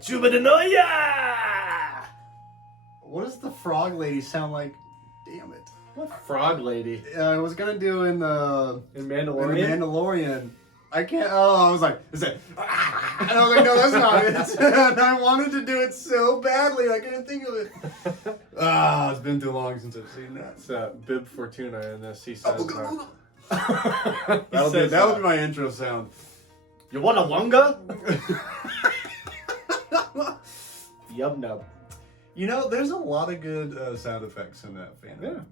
Chubadanoia! What does the frog lady sound like? Damn it. What frog lady? I was gonna do in Mandalorian? In Mandalorian. I can't. Oh, I was like, is it? And I was like, no, that's not it. And I wanted to do it so badly, I couldn't think of it. It's been too long since I've seen that. It's Bib Fortuna in this. He says. That'll be my intro sound. You want a wonga? Yub nub. You know, there's a lot of good sound effects in that Phantom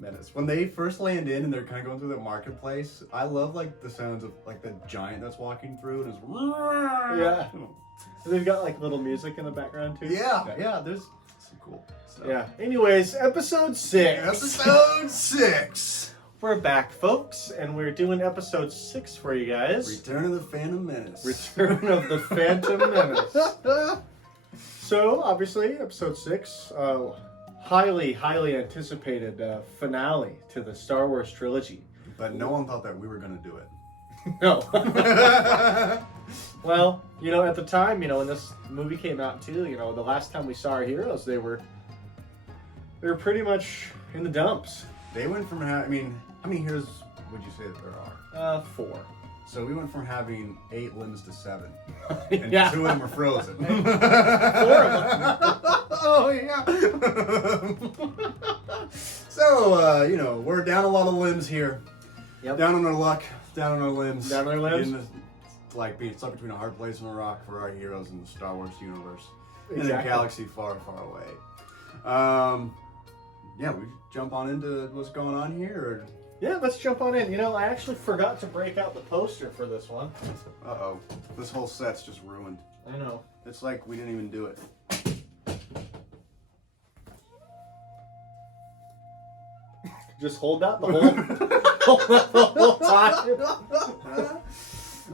Menace. When they first land in and they're kind of going through the marketplace, I love like the sounds of like the giant that's walking through and it's yeah. They've got like little music in the background too. Yeah. There's some cool stuff. Yeah. Anyways, episode 6. Episode 6. We're back, folks, and we're doing episode 6 for you guys. Return of the Phantom Menace. Return of the Phantom Menace. So, obviously, episode 6, highly anticipated finale to the Star Wars trilogy. But no one thought that we were going to do it. No. Well, at the time, when this movie came out too, the last time we saw our heroes, they were pretty much in the dumps. They went from how many heroes would you say that there are? 4. So we went from having 8 limbs to 7. And Yeah. 2 of them were frozen. 4 of them. Oh, yeah. So, we're down a lot of limbs here. Yep. Down on our luck, down on our limbs. Down on our limbs. Being stuck between a hard place and a rock for our heroes in the Star Wars universe. Exactly. In a galaxy far, far away. We jump on into what's going on here? Or? Yeah, let's jump on in. I actually forgot to break out the poster for this one. Uh-oh. This whole set's just ruined. I know. It's like we didn't even do it. Just hold that the whole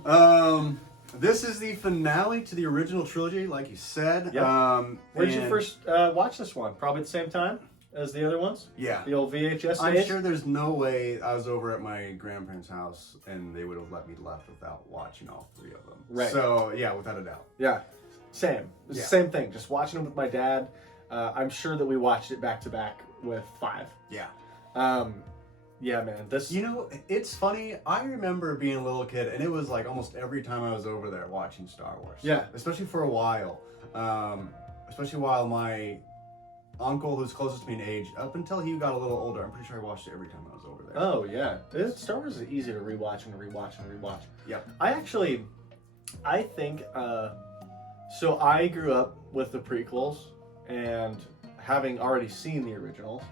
time. This is the finale to the original trilogy, like you said. Yep. Where'd you first watch this one? Probably at the same time as the other ones? Yeah. The old VHS I'm days? sure there's no way I was over at my grandparents' house and they would have let me left without watching all 3 of them. Right. So, yeah, without a doubt. Yeah. Same. It's the same thing. Just watching them with my dad. I'm sure that we watched it back to back with 5. Yeah. Yeah, man. This. It's funny. I remember being a little kid, and it was like almost every time I was over there watching Star Wars. Yeah. Especially for a while. Especially while my uncle, who's closest to me in age, up until he got a little older, I'm pretty sure I watched it every time I was over there. Oh, yeah. Star Wars is easy to rewatch and rewatch and rewatch. Yep. I think, so I grew up with the prequels and having already seen the originals.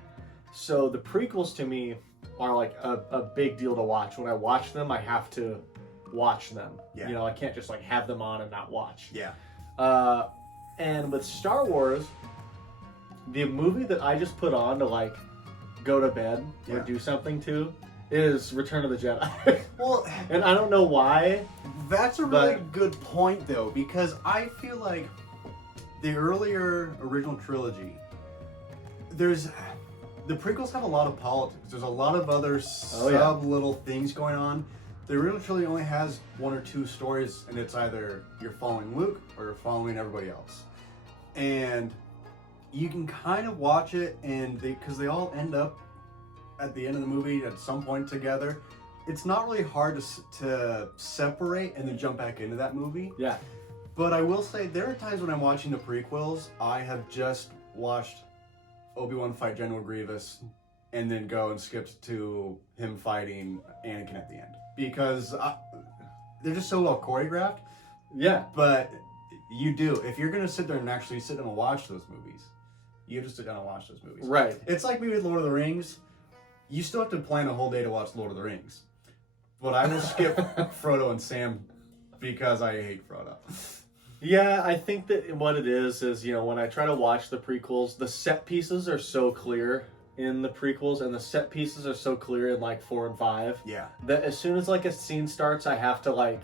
So the prequels to me are like a big deal to watch. When I watch them, I have to watch them. Yeah. I can't just like have them on and not watch. Yeah. And with Star Wars, the movie that I just put on to like go to bed or do something to is Return of the Jedi. Well, and I don't know why. That's a really good point, though, because I feel like the earlier original trilogy, the prequels have a lot of politics. There's a lot of other little things going on. The original trilogy only has 1 or 2 stories, and it's either you're following Luke or you're following everybody else. And you can kind of watch it, and because they all end up at the end of the movie at some point together. It's not really hard to separate and then jump back into that movie. Yeah. But I will say there are times when I'm watching the prequels, I have just watched Obi-Wan fight General Grievous and then go and skipped to him fighting Anakin at the end. Because they're just so well choreographed. Yeah. But you do. If you're going to sit there and actually sit down and watch those movies, you have to sit down and watch those movies. Right. It's like me with Lord of the Rings. You still have to plan a whole day to watch Lord of the Rings. But I will skip Frodo and Sam because I hate Frodo. Yeah, I think that what it is, when I try to watch the prequels, the set pieces are so clear in the prequels, and the set pieces are so clear in, 4 and 5. Yeah. That as soon as, a scene starts, I have to,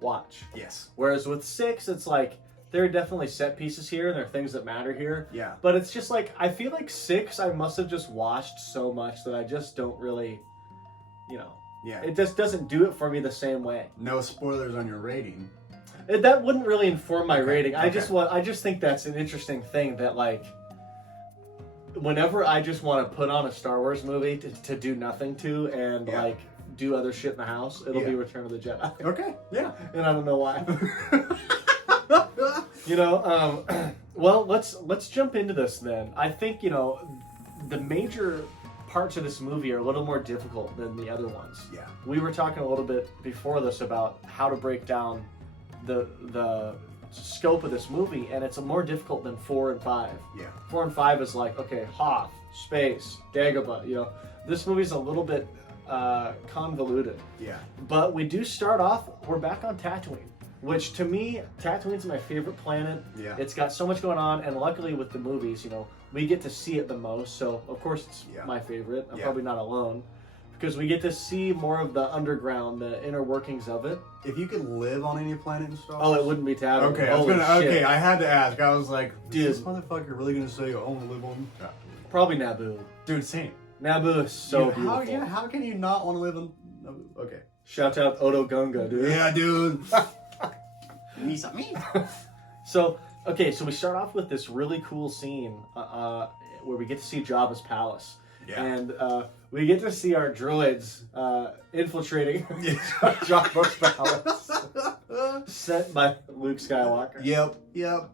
watch. Yes. Whereas with 6, it's there are definitely set pieces here, and there are things that matter here. Yeah. But it's just, I feel like 6, I must have just watched so much that I just don't really, Yeah. It just doesn't do it for me the same way. No spoilers on your rating. That wouldn't really inform my rating. I okay. just think that's an interesting thing that like whenever I just want to put on a Star Wars movie to do nothing to and like do other shit in the house, it'll be Return of the Jedi. Okay, yeah. And I don't know why. You know, well, let's jump into this then. I think, you know, the major parts of this movie are a little more difficult than the other ones. Yeah. We were talking a little bit before this about how to break down the scope of this movie, and it's more difficult than 4 and 5. Yeah. 4 and 5 is like, okay, Hoth, space, Dagobah, you know. This movie's a little bit convoluted. Yeah. But we do start off, we're back on Tatooine, which to me, Tatooine's my favorite planet. Yeah. It's got so much going on, and luckily with the movies, you know, we get to see it the most, so of course it's my favorite. I'm probably not alone. Because we get to see more of the underground, the inner workings of it. If you could live on any planet in Star Wars... Oh, it wouldn't be Tatooine. Okay, shit. I had to ask. I was like, dude, is this motherfucker really going to say, I want to live on Tatooine? Probably Naboo. Dude, same. Naboo is so beautiful. How can you not want to live on... Okay. Shout out Odo Gunga, dude. Yeah, dude. So we start off with this really cool scene where we get to see Jabba's palace. Yeah. And we get to see our droids infiltrating Jabba's palace. Sent by Luke Skywalker. Yep.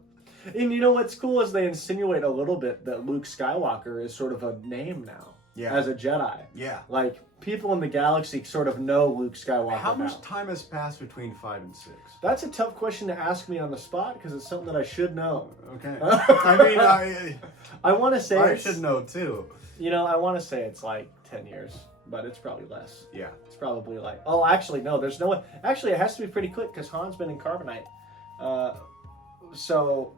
And you know what's cool is they insinuate a little bit that Luke Skywalker is sort of a name now. Yeah. As a Jedi. Yeah. Like, people in the galaxy sort of know Luke Skywalker. How much time has passed between 5 and 6? That's a tough question to ask me on the spot because it's something that I should know. Okay. I mean, I want to say I should know too. You know, I want to say it's like 10 years, but it's probably less. Yeah. It's probably like... Oh, actually, no, there's no way... Actually, it has to be pretty quick because Han's been in Carbonite. So...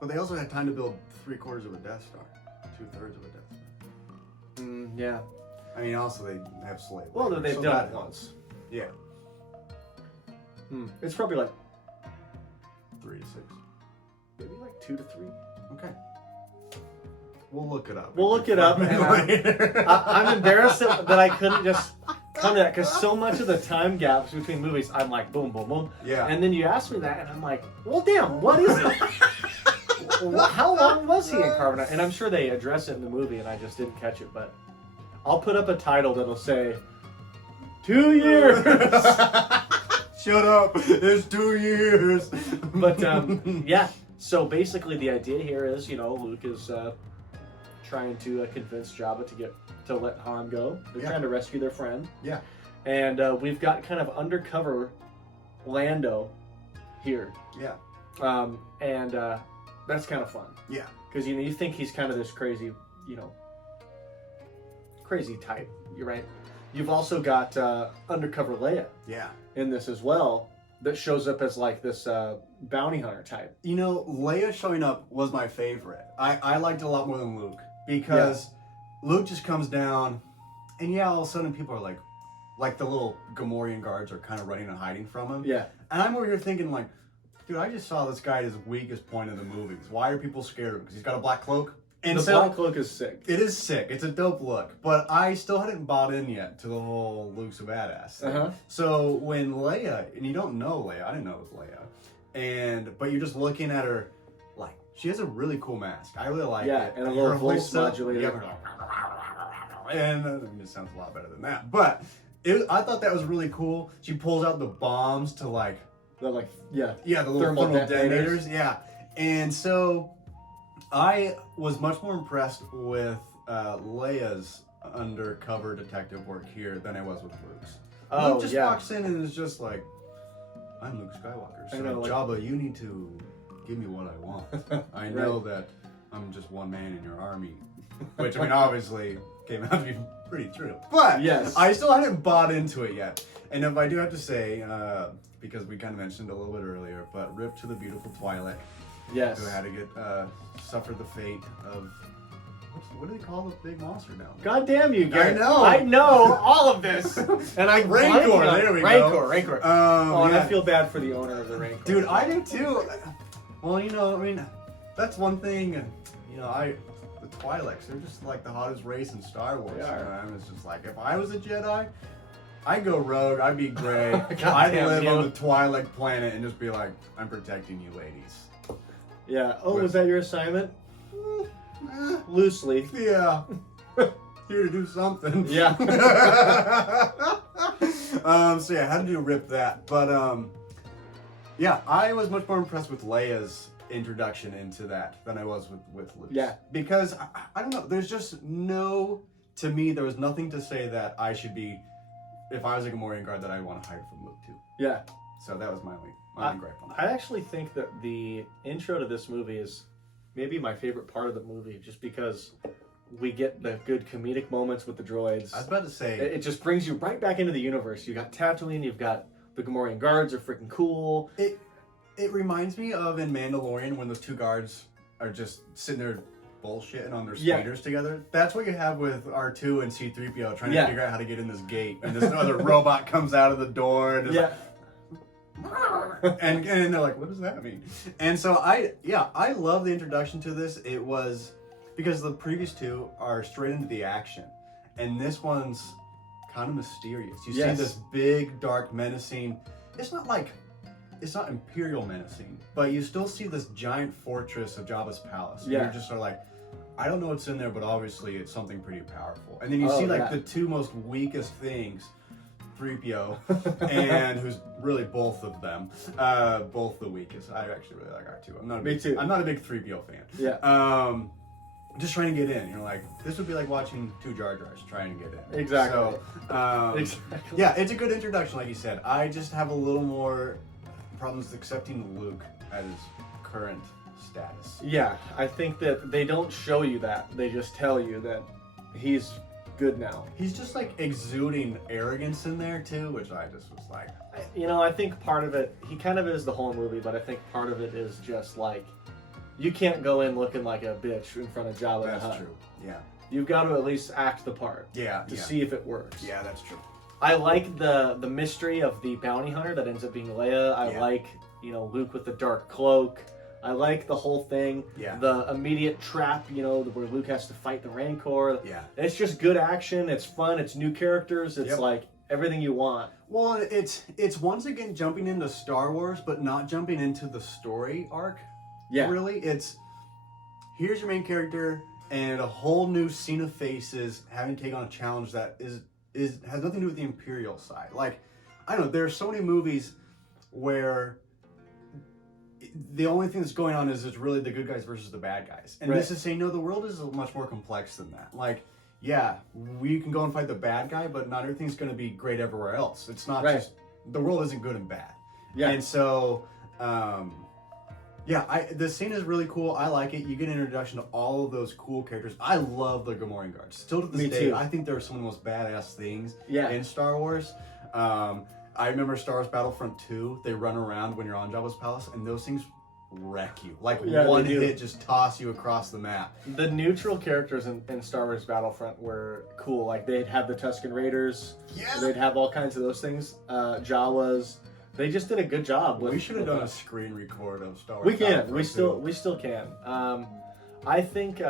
But they also had time to build 3/4 of a Death Star. 2/3 of a Death Star. Yeah. I mean, also they have slave. Well, they've done it once. Yeah. It's probably like 3 to 6. maybe like 2 to 3. Okay. We'll look it up. We'll look it up. And I'm embarrassed that I couldn't just come to that because so much of the time gaps between movies, I'm like boom, boom, boom. Yeah. And then you ask me that, and I'm like, well, damn, what is it? How long was he in Carbonite? And I'm sure they address it in the movie, and I just didn't catch it. But I'll put up a title that'll say 2 years. Shut up! It's 2 years. But yeah. So basically, the idea here is, you know, Luke is trying to convince Jabba to let Han go. They're trying to rescue their friend. Yeah. And we've got kind of undercover Lando here. Yeah. And that's kind of fun. Yeah. Because, you know, you think he's kind of this crazy, you know, crazy type. You're right. You've also got undercover Leia. Yeah. In this as well, that shows up as like this bounty hunter type. You know, Leia showing up was my favorite. I liked it a lot more than Luke because Luke just comes down, and all of a sudden people are like the little Gamorrean guards are kind of running and hiding from him. Yeah. And I'm over here thinking like, dude, I just saw this guy at his weakest point in the movies. Why are people scared of him? Because he's got a black cloak. And the black cloak is sick. It is sick. It's a dope look. But I still hadn't bought in yet to the whole Luke's a badass thing. So when Leia, and you don't know Leia, I didn't know it was Leia, but you're just looking at her, like, she has a really cool mask. I really like it. Yeah, and a little voice modulator. And it sounds a lot better than that. But I thought that was really cool. She pulls out the bombs to the little thermal detonators. Yeah. And so I was much more impressed with Leia's undercover detective work here than I was with Luke's. Luke just walks in and is just like, I'm Luke Skywalker. So Jabba, you need to give me what I want. I know that I'm just one man in your army. Which, I mean, obviously came out to be pretty true. But I still hadn't bought into it yet. And if I do have to say, because we kind of mentioned a little bit earlier, but rip to the beautiful Twi'lek. Yes. Who had to get suffered the fate of what do they call the big monster now? God damn you, Gary. I know all of this. And I Rancor, there we go. Rancor. And I feel bad for the owner of the Rancor. Dude, I do too. Well, you know, I mean, that's one thing, you know, the Twi'leks, they're just like the hottest race in Star Wars. And it's just like, if I was a Jedi, I'd go rogue. I'd be great. I'd live on the Twilight planet and just be like, I'm protecting you, ladies. Yeah. Oh, was that your assignment? Loosely. Yeah. Here to do something. Yeah. So yeah, how to rip that. But yeah, I was much more impressed with Leia's introduction into that than I was with Luke's. Yeah. Because I don't know, there's just to me, there was nothing to say that I should be, if I was a Gamorrean guard, that I want to hide from Luke too. Yeah. So that was my only gripe on that. I actually think that the intro to this movie is maybe my favorite part of the movie, just because we get the good comedic moments with the droids. I was about to say, it just brings you right back into the universe. You got Tatooine, you've got the Gamorrean guards are freaking cool. It reminds me of in Mandalorian when those two guards are just sitting there bullshitting on their speeders together. That's what you have with R2 and C-3PO trying to figure out how to get in this gate. And this other robot comes out of the door and is like, and they're like, what does that mean? And so I love the introduction to this. It was because the previous two are straight into the action. And this one's kind of mysterious. You see this big, dark, menacing. It's not Imperial menacing, but you still see this giant fortress of Jabba's palace. Yeah. You're just sort of like, I don't know what's in there, but obviously it's something pretty powerful. And then you see like the two most weakest things, 3PO and who's really both of them, both the weakest. I actually really like R2. I'm not a big 3PO fan. Yeah. Just trying to get in. You're like, this would be like watching two Jar Jars trying to get in. Exactly. So, yeah, it's a good introduction, like you said. I just have a little more problems accepting Luke at his current status. Yeah, I think that they don't show you that. They just tell you that he's good now. He's just like exuding arrogance in there too, which I just was like... I think part of it, he kind of is the whole movie, but I think part of it is just like, you can't go in looking like a bitch in front of Jabba the Hutt. That's true, yeah. You've got to at least act the part. To see if it works. Yeah, that's true. I like the mystery of the bounty hunter that ends up being Leia. I like, Luke with the dark cloak. I like the whole thing. Yeah. The immediate trap, where Luke has to fight the Rancor. Yeah. It's just good action. It's fun. It's new characters. It's like everything you want. Well, it's once again jumping into Star Wars, but not jumping into the story arc. Yeah. Really, it's here's your main character and a whole new scene of faces having to take on a challenge that has nothing to do with the Imperial side. Like, I don't know, there are so many movies where the only thing that's going on is really the good guys versus the bad guys. And this is saying, no, the world is much more complex than that. Like, yeah, we can go and fight the bad guy, but not everything's going to be great everywhere else. It's not just, the world isn't good and bad. Yeah. And so, the scene is really cool. I like it. You get an introduction to all of those cool characters. I love the Gamorrean guards. Still to this day, I think they're some of the most badass things in Star Wars. I remember Star Wars Battlefront 2. They run around when you're on Jabba's palace, and those things wreck you. Like one hit just toss you across the map. The neutral characters in Star Wars Battlefront were cool. Like they'd have the Tusken Raiders. Yeah. They'd have all kinds of those things. Jawas. They just did a good job. We should have done a screen record of Star Wars. We can. We still can. I think.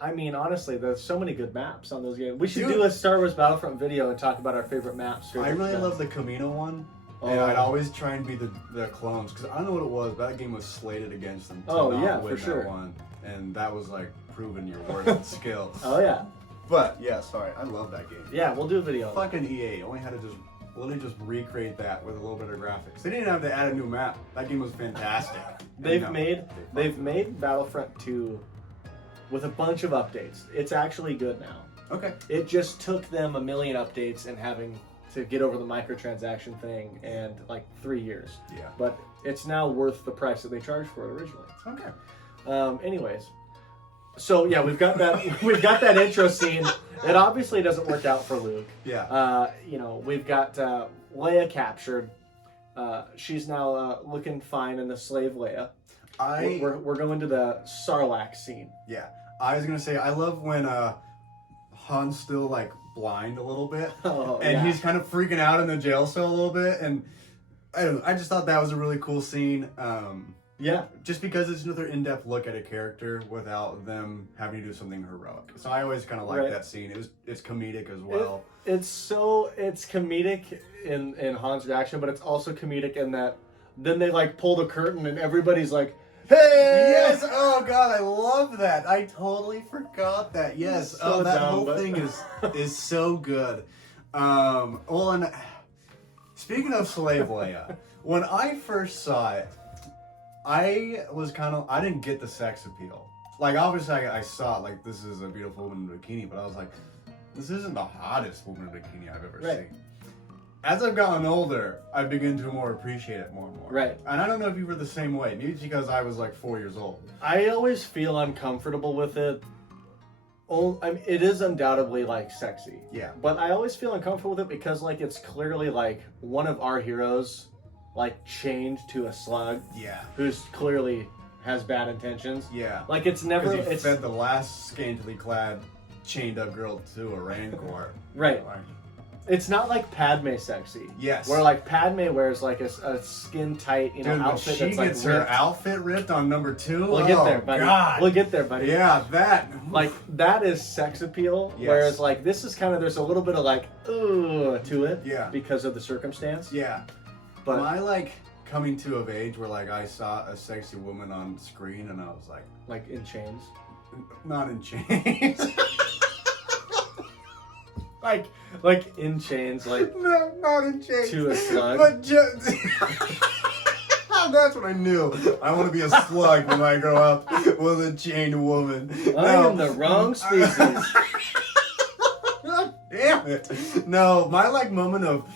Honestly, there's so many good maps on those games. We should do a Star Wars Battlefront video and talk about our favorite maps. I really love the Camino one. And I'd always try and be the clones, because I don't know what it was, but that game was slated against them to not win that one. And that was like proving your worth and skills. Oh yeah. But yeah, sorry, I love that game. Yeah, we'll do a video. Fucking EA only had to literally just recreate that with a little bit of graphics. They didn't have to add a new map. That game was fantastic. They've made Battlefront 2 with a bunch of updates. It's actually good now. Okay. It just took them a million updates and having to get over the microtransaction thing and like 3 years. Yeah. But it's now worth the price that they charged for it originally. Okay. Anyways. So yeah, we've got that intro scene. It obviously doesn't work out for Luke. Yeah. We've got Leia captured. She's now looking fine in the slave Leia. We're going to the Sarlacc scene. Yeah. I was gonna say I love when Han's still like blind a little bit, and he's kind of freaking out in the jail cell a little bit, and I don't know. I just thought that was a really cool scene. Yeah. Just because it's another in-depth look at a character without them having to do something heroic. So I always kind of like that scene. It's comedic as well. It's comedic in Han's reaction, but it's also comedic in that then they like pull the curtain and everybody's like, hey! Yes! Oh god, I love that. I totally forgot that. Yes. So that dumb, whole thing is so good. Well, and speaking of Slave Leia, when I first saw it, I didn't get the sex appeal. Like, obviously, I saw it, like, this is a beautiful woman in a bikini, but I was like, this isn't the hottest woman in a bikini I've ever seen. As I've gotten older, I begin to more appreciate it more and more. Right. And I don't know if you were the same way. Maybe it's because I was like 4 years old. I always feel uncomfortable with it. I mean, it is undoubtedly like sexy. Yeah. But I always feel uncomfortable with it because like it's clearly like one of our heroes like chained to a slug. Yeah. Who's clearly has bad intentions. Yeah. Like it's never. Because he fed the last scantily clad, chained up girl to a rancor. Right. Like, it's not like Padme sexy. Yes. Where like Padme wears like a skin tight, Dude, outfit she that's like gets her outfit ripped on number 2. We'll get there, buddy. God. We'll get there, buddy. Yeah, that. Like that is sex appeal. Yes. Whereas like this is kind of there's a little bit of like ooh to it. Yeah. Because of the circumstance. Yeah. But my like coming to of age where like I saw a sexy woman on screen and I was like in chains. Not in chains. like in chains, like no, not in chains. To a slug. But just that's what I knew. I want to be a slug when I grow up with a chained woman. I am the wrong species. Damn it. No, my like moment of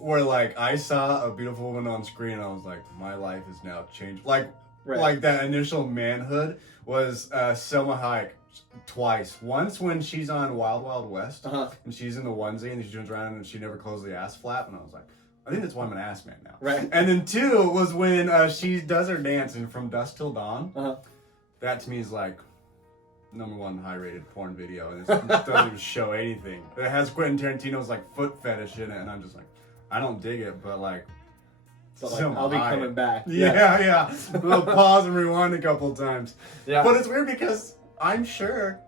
where like I saw a beautiful woman on screen and I was like, my life is now changed. Like that initial manhood was Selma Hayek twice. Once when she's on Wild Wild West and she's in the onesie and she turns around and she never closed the ass flap and I was like, I think that's why I'm an ass man now. Right. And then 2 was when she does her dance and From Dusk Till Dawn. That to me is like #1 high rated porn video and it doesn't even show anything. It has Quentin Tarantino's like foot fetish in it and I'm just like, I don't dig it, but like I'll be coming back. Yeah. We'll pause and rewind a couple times. Yeah. But it's weird because I'm sure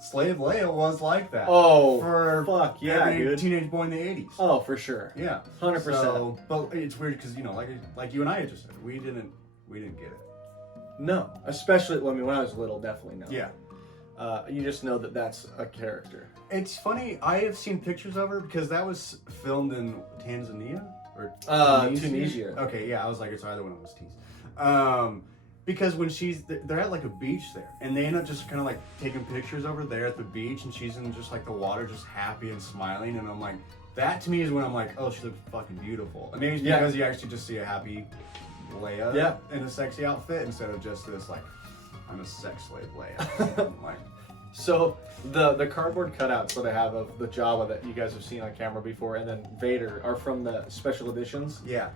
Slave Leia was like that. Oh, for fuck yeah, every dude. teenage boy in the 80s. Oh, for sure. Yeah, 100%. So, but it's weird because like you and I had just said, we didn't get it. No, especially when I was little, definitely no. Yeah. You just know that that's a character. It's funny. I have seen pictures of her because that was filmed in Tanzania or Tunisia. Okay, yeah. I was like, it's either one of those T's. Because when they're at like a beach there, and they end up just kind of like taking pictures over there at the beach, and she's in just like the water, just happy and smiling, and I'm like, that to me is when I'm like, oh, she looks fucking beautiful. And maybe it's because you actually just see a happy Leia in a sexy outfit instead of just this like, I'm a sex slave Leia. I'm like, so the cardboard cutouts that I have of the Jabba that you guys have seen on camera before, and then Vader are from the special editions. Yeah.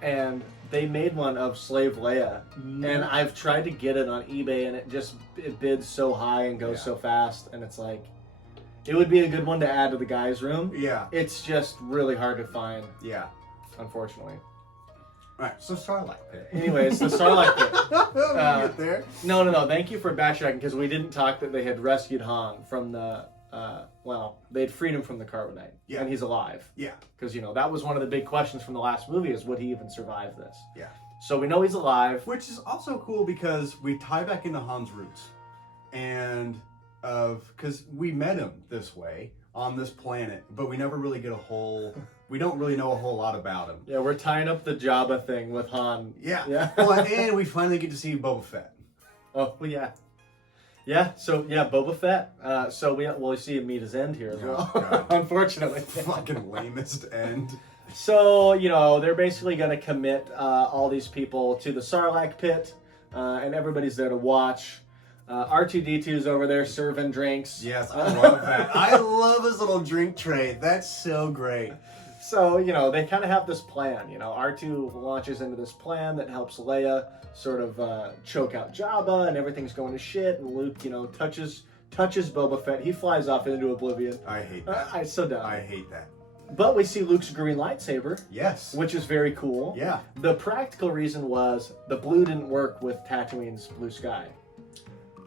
And they made one of Slave Leia, and I've tried to get it on eBay, and it bids so high and goes so fast, and it's like, it would be a good one to add to the guy's room. Yeah. It's just really hard to find. Yeah. Unfortunately. Right, so Sarlacc pit. Anyways, the Sarlacc pit. Get there? No. Thank you for backtracking because we didn't talk that they had rescued Han from the. They'd freed him from the carbonite, and he's alive. Yeah. Because that was one of the big questions from the last movie: is would he even survive this? Yeah. So we know he's alive, which is also cool because we tie back into Han's roots, and because we met him this way on this planet, but we never really we don't really know a whole lot about him. Yeah, we're tying up the Jabba thing with Han. Yeah. Well, and we finally get to see Boba Fett. Oh, well, yeah. Yeah, so, Boba Fett. So we'll see him meet his end here as well. God. Unfortunately. Fucking lamest end. So, they're basically going to commit all these people to the Sarlacc pit, and everybody's there to watch. R2-D2's over there serving drinks. Yes, I love that. I love his little drink tray. That's so great. So, they kind of have this plan. R2 launches into this plan that helps Leia sort of choke out Jabba, and everything's going to shit, and Luke, touches Boba Fett. He flies off into oblivion. I hate that. It's so dumb. I hate that. But we see Luke's green lightsaber, Yes. which is very cool. Yeah. The practical reason was the blue didn't work with Tatooine's blue sky.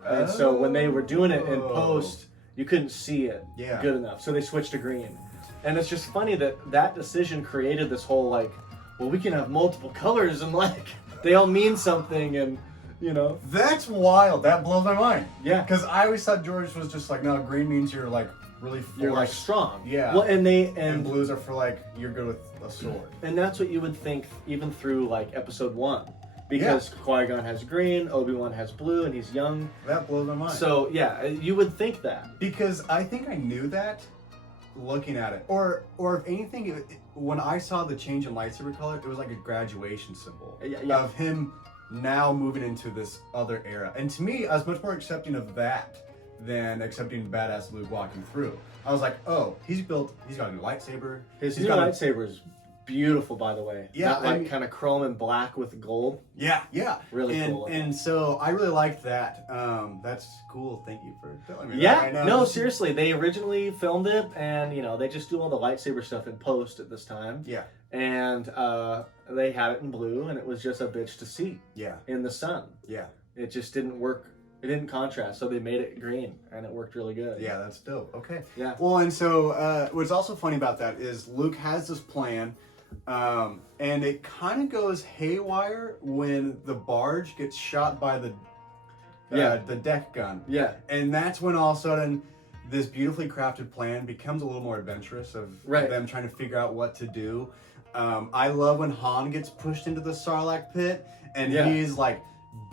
And so when they were doing it in post, you couldn't see it good enough. So they switched to green. And it's just funny that decision created this whole like, well, we can have multiple colors and like they all mean something, and you know. That's wild. That blows my mind. Yeah. Because I always thought George was just like, no, green means you're like really forced. You're like strong. Yeah. Well, and blues are for like you're good with a sword. And that's what you would think even through like episode 1. Because Qui-Gon has green, Obi-Wan has blue, and he's young. That blows my mind. So yeah, you would think that. Because I think I knew that looking at it. Or if anything, when I saw the change in lightsaber color, it was like a graduation symbol of him now moving into this other era. And to me, I was much more accepting of that than accepting badass Luke walking through. I was like, oh, he's got a new lightsaber. His new lightsaber is beautiful, by the way. Yeah, that kind of chrome and black with gold. Yeah. Really cool. And so I really liked that. That's cool. Thank you for telling me that. Yeah, no, seriously. They originally filmed it, and they just do all the lightsaber stuff in post at this time. Yeah. And they had it in blue, and it was just a bitch to see. Yeah. In the sun. Yeah. It just didn't work. It didn't contrast, so they made it green, and it worked really good. Yeah, that's dope. Okay. Yeah. Well, and so what's also funny about that is Luke has this plan, and it kind of goes haywire when the barge gets shot by the deck gun. Yeah. And that's when all of a sudden this beautifully crafted plan becomes a little more adventurous of them trying to figure out what to do. I love when Han gets pushed into the Sarlacc pit, and he's like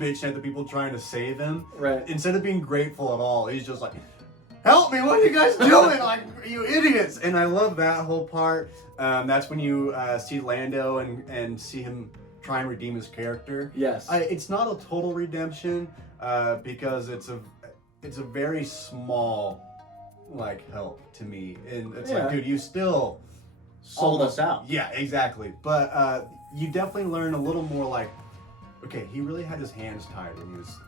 bitching at the people trying to save him. Right. Instead of being grateful at all, he's just like, help me, what are you guys doing? Like, you idiots. And I love that whole part. That's when you see Lando and see him try and redeem his character. Yes. It's not a total redemption because it's a very small like help to me. And it's like, dude, you still sold us out. Yeah, exactly. But you definitely learn a little more like, okay, he really had his hands tied when he was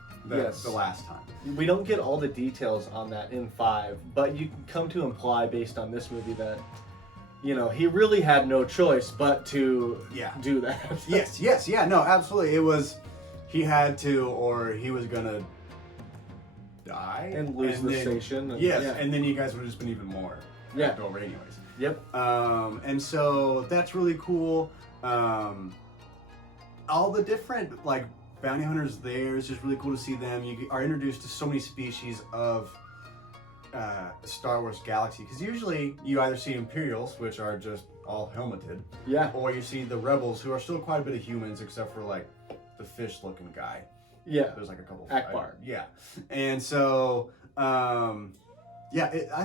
the last time. We don't get all the details on that in 5, but you can come to imply based on this movie that, he really had no choice but to do that. Yes, no, absolutely. It was, he had to, or he was gonna die. And lose the station. And then you guys would have just been even more over anyways. Yep. And so that's really cool. All the different like bounty hunters there is just really cool to see them. You are introduced to so many species of Star Wars galaxy, because usually you either see Imperials, which are just all helmeted, or you see the Rebels, who are still quite a bit of humans, except for like the fish-looking guy. Yeah, there's like a couple. Akbar. And so I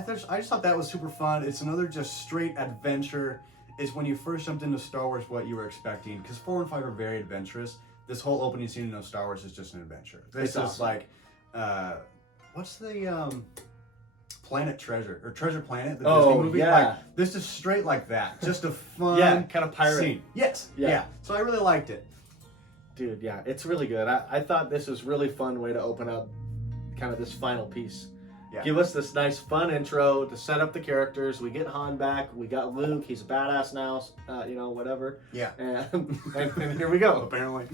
just thought that was super fun. It's another just straight adventure. It's when you first jumped into Star Wars what you were expecting, because 4 and 5 are very adventurous. This whole opening scene of Star Wars is just an adventure. This is like, what's the Planet Treasure, or Treasure Planet, the Disney movie? Like, this is straight like that. Just a fun kind of pirate scene. Yes. Yeah. So I really liked it. Dude, it's really good. I thought this was really fun way to open up kind of this final piece. Yeah. Give us this nice fun intro to set up the characters. We get Han back. We got Luke. He's a badass now. Whatever. Yeah. And here we go. Apparently.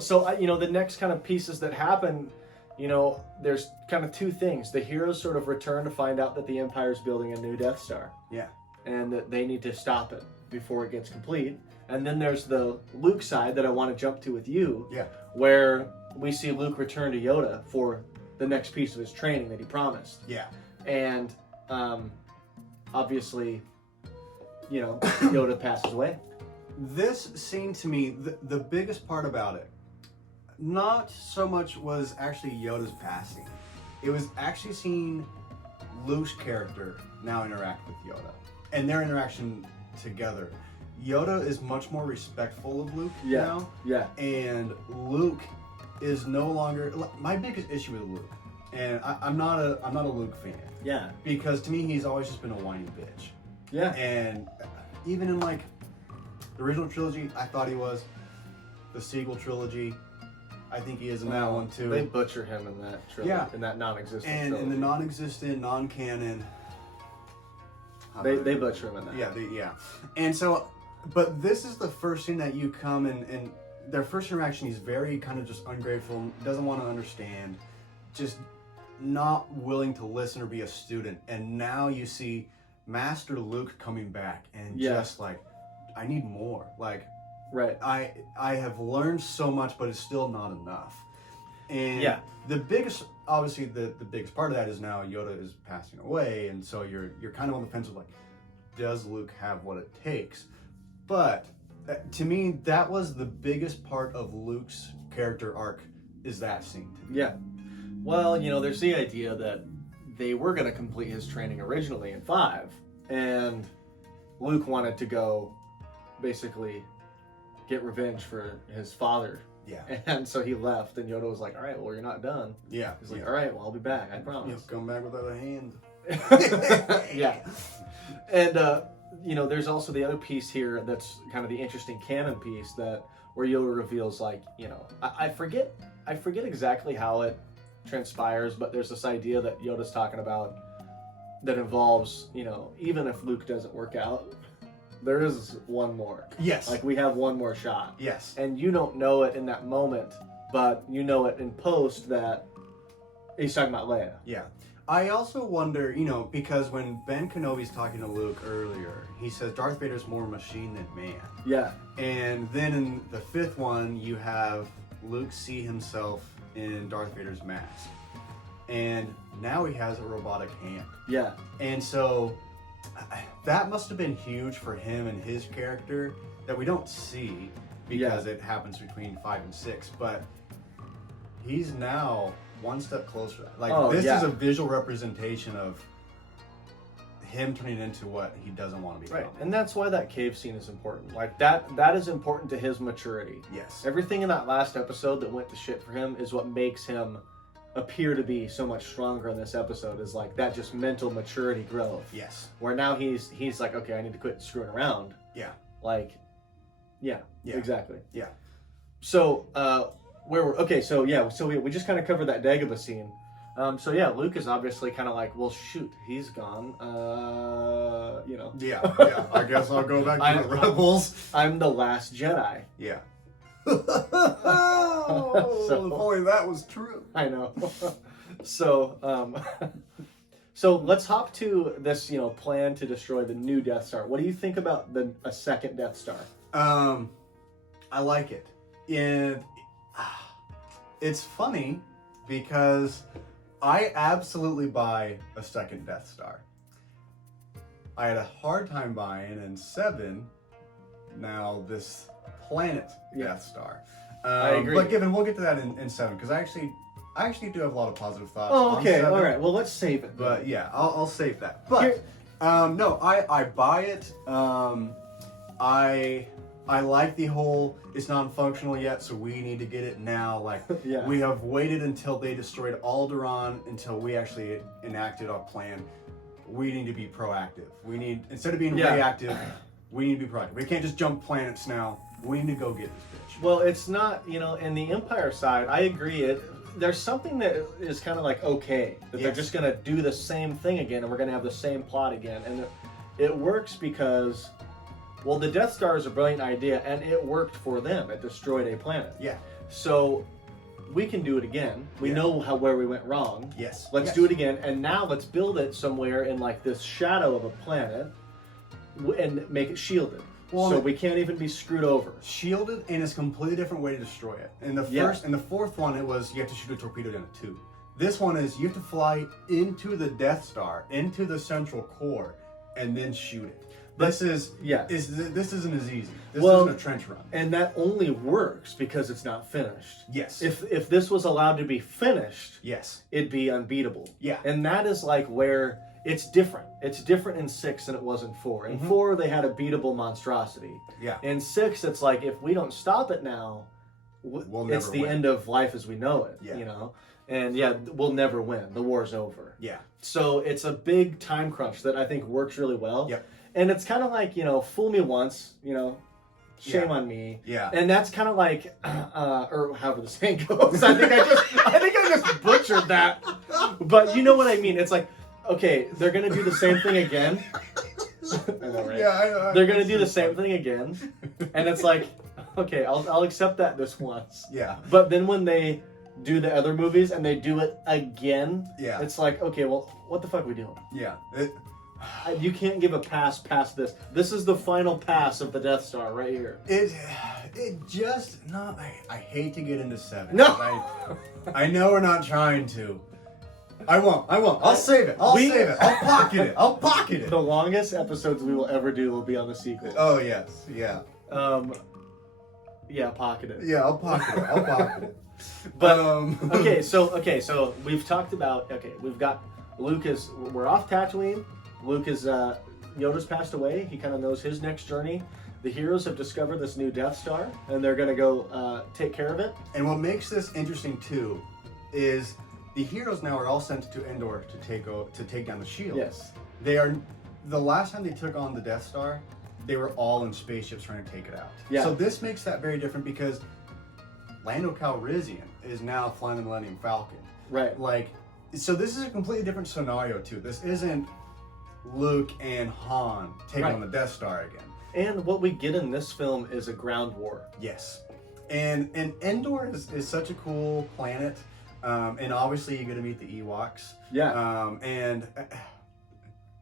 So the next kind of pieces that happen, there's kind of 2 things. The heroes sort of return to find out that the Empire's building a new Death Star. Yeah. And that they need to stop it before it gets complete. And then there's the Luke side that I want to jump to with you. Yeah. Where we see Luke return to Yoda for the next piece of his training that he promised. Yeah. And obviously, Yoda passes away. This scene to me, the biggest part about it, not so much was actually Yoda's passing. It was actually seeing Luke's character now interact with Yoda. And their interaction together. Yoda is much more respectful of Luke now. Yeah. And Luke is no longer my biggest issue with Luke, and I'm not a Luke fan. Yeah. Because to me he's always just been a whiny bitch. Yeah. And even in like the original trilogy, I thought he was. The sequel trilogy, I think he is in that one too. They butcher him in that trilogy, in that non-existent. And trilogy. in the non-existent, non-canon, They butcher him in that. Yeah. And so, but this is the first thing that you come and their first interaction, he's very kind of just ungrateful, doesn't want to understand, just not willing to listen or be a student. And now you see Master Luke coming back and just like, I need more. Like, right. I have learned so much, but it's still not enough. And the biggest, obviously the biggest part of that is now Yoda is passing away. And so you're kind of on the fence of like, does Luke have what it takes? But to me, that was the biggest part of Luke's character arc, is that scene. Yeah. Well, there's the idea that they were going to complete his training originally in 5, and Luke wanted to go basically get revenge for his father. Yeah. And so he left, and Yoda was like, all right, well, you're not done. Yeah. He's like, all right, well, I'll be back, I promise. He'll come back without a hand. Yeah. And, there's also the other piece here that's kind of the interesting canon piece where Yoda reveals, like, I forget exactly how it transpires, but there's this idea that Yoda's talking about that involves, even if Luke doesn't work out, there is one more. Yes. Like, we have one more shot. Yes. And you don't know it in that moment, but you know it in post that he's talking about Leia. Yeah. I also wonder, because when Ben Kenobi's talking to Luke earlier, he says Darth Vader's more machine than man. Yeah. And then in the 5th one, you have Luke see himself in Darth Vader's mask. And now he has a robotic hand. Yeah. And so that must have been huge for him and his character that we don't see because it happens between 5 and 6. But he's now one step closer. Like, this is a visual representation of him turning into what he doesn't want to become. Right, and that's why that cave scene is important. Like, that is important to his maturity. Yes. Everything in that last episode that went to shit for him is what makes him appear to be so much stronger in this episode, is like that just mental maturity growth. Yes. Where now he's like, okay, I need to quit screwing around. Yeah. Like, yeah. Exactly. Yeah. So, we just kind of covered that Dagobah scene. Luke is obviously kind of like, well, shoot, he's gone. Yeah. I guess I'll go back to the Rebels. I'm the last Jedi. Yeah. So, boy, that was true. I know. So let's hop to this, plan to destroy the new Death Star. What do you think about a second Death Star? I like it. And it's funny because I absolutely buy a second Death Star. I had a hard time buying in 7 now this planet Death Star. I agree. But we'll get to that in 7 because I actually do have a lot of positive thoughts. Oh, okay. On 7, all right. Well, let's save it. But yeah, I'll save that. But no, I buy it. I like the whole, it's non-functional yet, so we need to get it now. Like, we have waited until they destroyed Alderaan until we actually enacted our plan. We need to be proactive. We need, instead of being reactive, we need to be proactive. We can't just jump planets now. We need to go get this bitch. Well, it's not, in the Empire side, I agree. There's something that is kind of like okay, that they're just going to do the same thing again, and we're going to have the same plot again. And it works because, well, the Death Star is a brilliant idea, and it worked for them. It destroyed a planet. Yeah. So we can do it again. We know where we went wrong. Yes. Let's do it again, and now let's build it somewhere in like this shadow of a planet, and make it shielded. Well, so we can't even be screwed over. Shielded, and it's a completely different way to destroy it. In the first, in the 4th one, it was you have to shoot a torpedo down a tube. This one is you have to fly into the Death Star, into the central core, and then shoot it. This isn't as easy. This isn't a trench run. And that only works because it's not finished. Yes. If this was allowed to be finished, it'd be unbeatable. Yeah. And that is like where it's different. It's different in 6 than it was in 4. In 4, they had a beatable monstrosity. Yeah. In 6, it's like, if we don't stop it now, it's the end of life as we know it. Yeah. And we'll never win. The war's over. Yeah. So it's a big time crunch that I think works really well. Yep. And it's kind of like, fool me once, shame on me. Yeah. And that's kind of like, or however the saying goes. I think I just butchered that. But you know what I mean? It's like, okay, they're going to do the same thing again. I know, right? Yeah, I know. They're gonna do the same thing again, and it's like, okay, I'll accept that this once. Yeah. But then when they do the other movies and they do it again, Yeah. it's like, okay, well, what the fuck are we doing? Yeah. You can't give a pass past this. This is the final pass of the Death Star right here. It just no. I hate to get into 7. No! I know we're not trying to. I won't. I'll save it. I'll save it. I'll pocket it. The longest episodes we will ever do will be on the sequel. Oh yes. Yeah. Yeah, pocket it. Yeah, I'll pocket it. But okay, so we've talked about we've got we're off Tatooine. Luke is Yoda's passed away. He kind of knows his next journey. The heroes have discovered this new Death Star, and they're gonna go take care of it. And what makes this interesting too is the heroes now are all sent to Endor to take down the shield. Yes. They are. The last time they took on the Death Star, they were all in spaceships trying to take it out. Yeah. So this makes that very different because Lando Calrissian is now flying the Millennium Falcon. Right. Like, so this is a completely different scenario too. This isn't Luke and Han taking on the Death Star again. And what we get in this film is a ground war. Yes. And Endor is such a cool planet. And obviously you get to meet the Ewoks. Yeah. And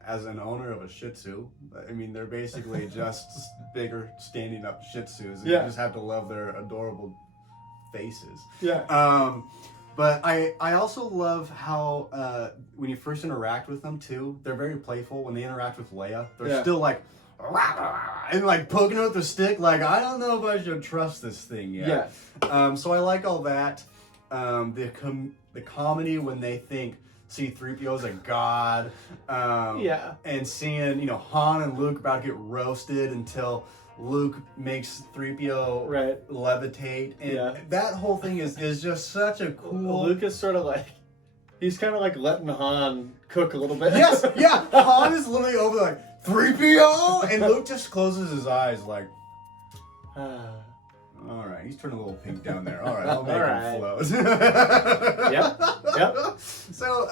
as an owner of a Shih Tzu, I mean, they're basically just bigger standing up Shih Tzus. And you just have to love their adorable faces. Yeah. But I also love how when you first interact with them too, they're very playful. When they interact with Leia, they're still like, and like poking her with the stick. Like, I don't know if I should trust this thing yet. Yeah. So I like all that. The comedy when they think C-3PO is a god. And seeing, Han and Luke about to get roasted until Luke makes 3PO levitate. And that whole thing is just such a cool... Luke is sort of like... He's kind of like letting Han cook a little bit. Yes, yeah. Han is literally over like, 3PO? And Luke just closes his eyes like... All right, he's turning a little pink down there. All right, I'll make him float. Yep. So,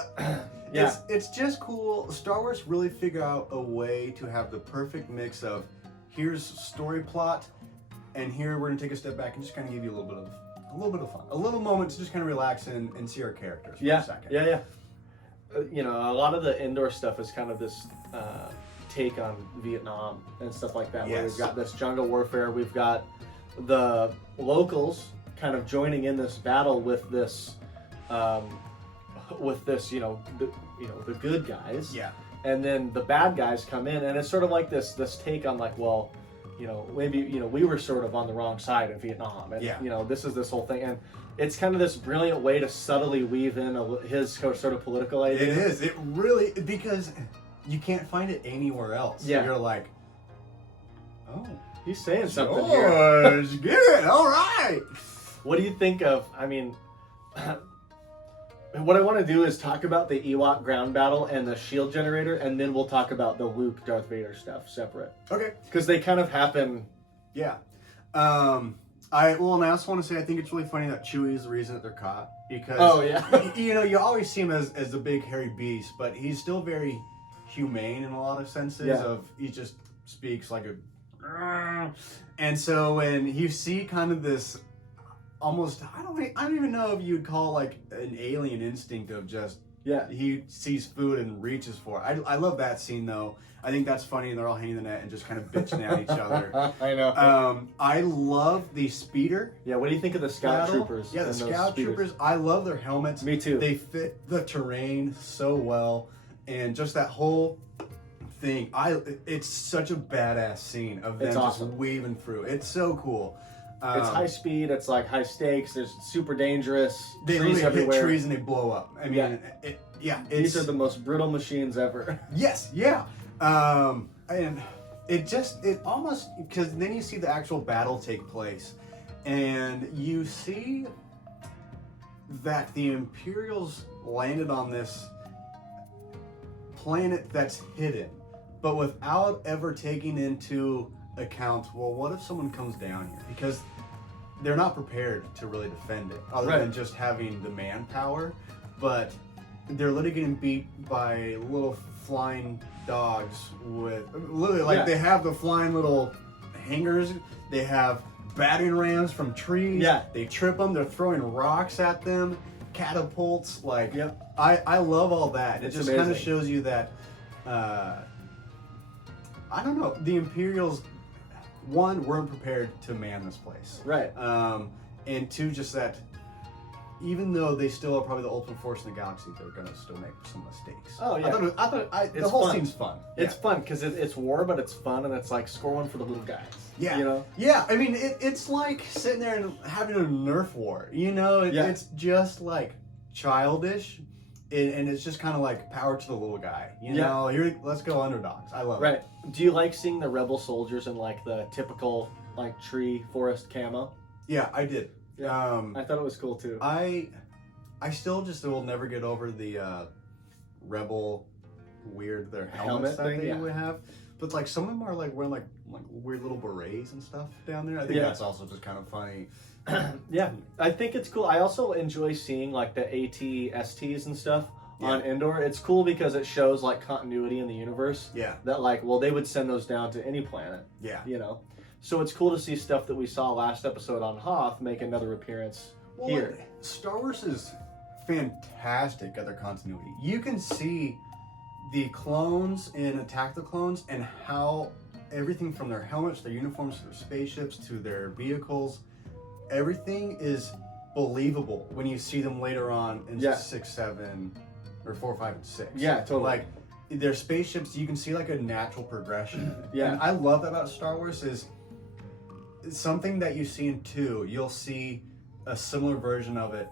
it's just cool. Star Wars really figured out a way to have the perfect mix of here's story plot, and here we're gonna take a step back and just kind of give you a little bit of fun, a little moment to just kind of relax and see our characters for a second. Yeah. A lot of the indoor stuff is kind of this take on Vietnam and stuff like that. Where we've got this jungle warfare, we've got the locals kind of joining in this battle with this, the good guys. Yeah. And then the bad guys come in, and it's sort of like this take on like, well, maybe we were sort of on the wrong side of Vietnam, and this is this whole thing, and it's kind of this brilliant way to subtly weave in his sort of political idea. It is. It really, because you can't find it anywhere else. Yeah. You're like, oh. He's saying something George, here. Get it. All right. What do you think of, what I want to do is talk about the Ewok ground battle and the shield generator, and then we'll talk about the Luke Darth Vader stuff separate. Okay. Because they kind of happen. Yeah. And I also want to say I think it's really funny that Chewie is the reason that they're caught, because you always see him as the big hairy beast, but he's still very humane in a lot of senses. He just speaks like a... And so when you see kind of this almost, I don't even know if you'd call like an alien instinct of just, he sees food and reaches for it. I love that scene though. I think that's funny, and they're all hanging the net and just kind of bitching at each other. I know. I love the speeder. Yeah, what do you think of the scout troopers? Yeah, the scout troopers. I love their helmets. Me too. They fit the terrain so well, and just that whole thing. It's such a badass scene of them just weaving through. It's so cool. It's high speed. It's like high stakes. There's super dangerous. They trees everywhere. Hit trees and they blow up. I mean, these are the most brutal machines ever. Yes, yeah. And it almost, because then you see the actual battle take place, and you see that the Imperials landed on this planet that's hidden, but without ever taking into account, well, what if someone comes down here? Because they're not prepared to really defend it, other than just having the manpower. But they're literally getting beat by little flying dogs with literally like Yeah. they have the flying little hangers. They have battering rams from trees. Yeah. They trip them. They're throwing rocks at them. Catapults. Like, Yep. I love all that. It It's just kind of amazing. shows you that. I don't know. The Imperials, one, weren't prepared to man this place. Right. And two, just that even though they still are probably the ultimate force in the galaxy, they're gonna still make some mistakes. Oh, yeah. The It's whole fun. scene's fun. It's fun because it's war, but it's fun, and it's like score one for the little guys. Yeah. You know? Yeah, I mean, it's like sitting there and having a Nerf war. You know, Yeah. it's just like childish, and it's just kind of like power to the little guy. You Yeah. know, here, let's go underdogs. I love it. Right. Do you like seeing the rebel soldiers in like the typical like tree forest camo? Yeah, I did. Yeah. I thought it was cool too. I still just will never get over the rebel weird their helmets Helmet that thing, they yeah. would have. But like some of them are like wearing like weird little berets and stuff down there. I think Yeah. that's also just kind of funny. Yeah, I think it's cool. I also enjoy seeing like the AT-STs and stuff on Endor. It's cool because it shows like continuity in the universe. Yeah. That like, well, they would send those down to any planet. Yeah. You know, so it's cool to see stuff that we saw last episode on Hoth make another appearance here. Like, Star Wars is fantastic at their continuity. You can see the clones in Attack the Clones and how everything from their helmets, their uniforms, to their spaceships, to their vehicles, everything is believable when you see them later on in Yeah. 6, 7, or 4, 5, and 6. Yeah, totally. Like their spaceships, you can see like a natural progression. Yeah. And I love that about Star Wars is something that you see in 2, you'll see a similar version of it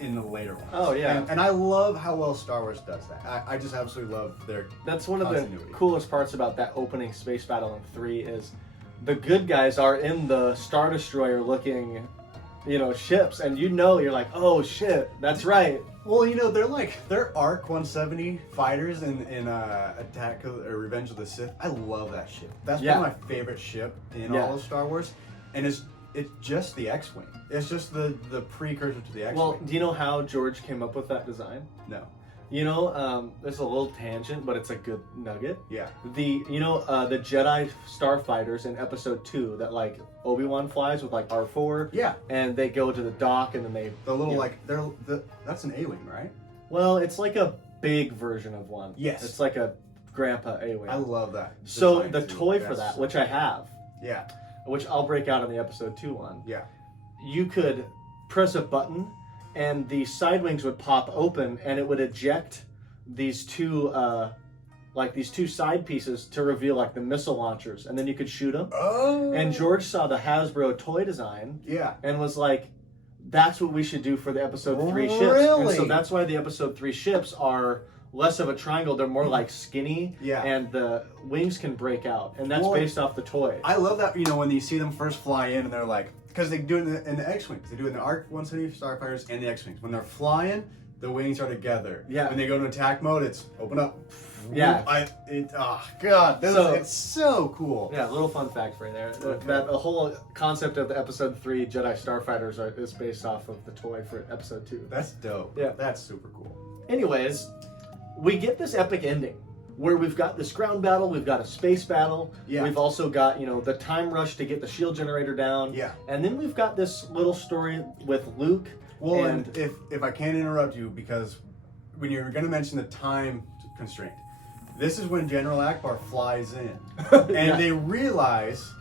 in the later ones. Oh, yeah. And I love how well Star Wars does that. I just absolutely love their That's one of the continuity. coolest parts about that opening space battle in 3 is the good guys are in the Star Destroyer looking, you know, ships, and you're like, oh shit, that's right. Well, you know, they're ARC 170 fighters in Attack of, or Revenge of the Sith. I love that ship. That's Yeah. one of my favorite ship in Yeah. all of Star Wars. And it's just the X-Wing. It's just the precursor to the X-Wing. Well, do you know how George came up with that design? No. You know, there's a little tangent, but it's a good nugget. Yeah. The Jedi starfighters in Episode 2 that like Obi-Wan flies with like R4. Yeah. And they go to the dock and then they The little you know, like that's an A-wing, right? well, it's like a big version of one. Yes. It's like a Grandpa A-wing. I love that. So design, the too. toy for That's that, so which I have, Yeah. which I'll break out in the Episode 2 one. Yeah. You could press a button and the side wings would pop open and it would eject these two side pieces to reveal like the missile launchers, and then you could shoot them. Oh. And George saw the Hasbro toy design Yeah. and was like, that's what we should do for the Episode 3 ships. Really? And so that's why the Episode 3 ships are less of a triangle. They're more like skinny. Yeah. And the wings can break out. And that's Well, based off the toy. I love that, you know, when you see them first fly in and they're like, because they do it in the X-Wings. They do it in the ARC 170 Starfighters and the X-Wings. When they're flying, the wings are together. Yeah. When they go into attack mode, it's open up. Yeah. God, So- it's so cool. Yeah, little fun fact for you there. Okay. That the whole concept of the Episode 3 Jedi Starfighters is based off of the toy for Episode 2. That's dope. Yeah. That's super cool. Anyways, we get this epic ending where we've got this ground battle, we've got a space battle, Yeah. we've also got, you know, the time rush to get the shield generator down. Yeah. And then we've got this little story with Luke. Well, and if I can interrupt you, because when you're going to mention the time constraint, this is when General Akbar flies in, and Yeah. they realize,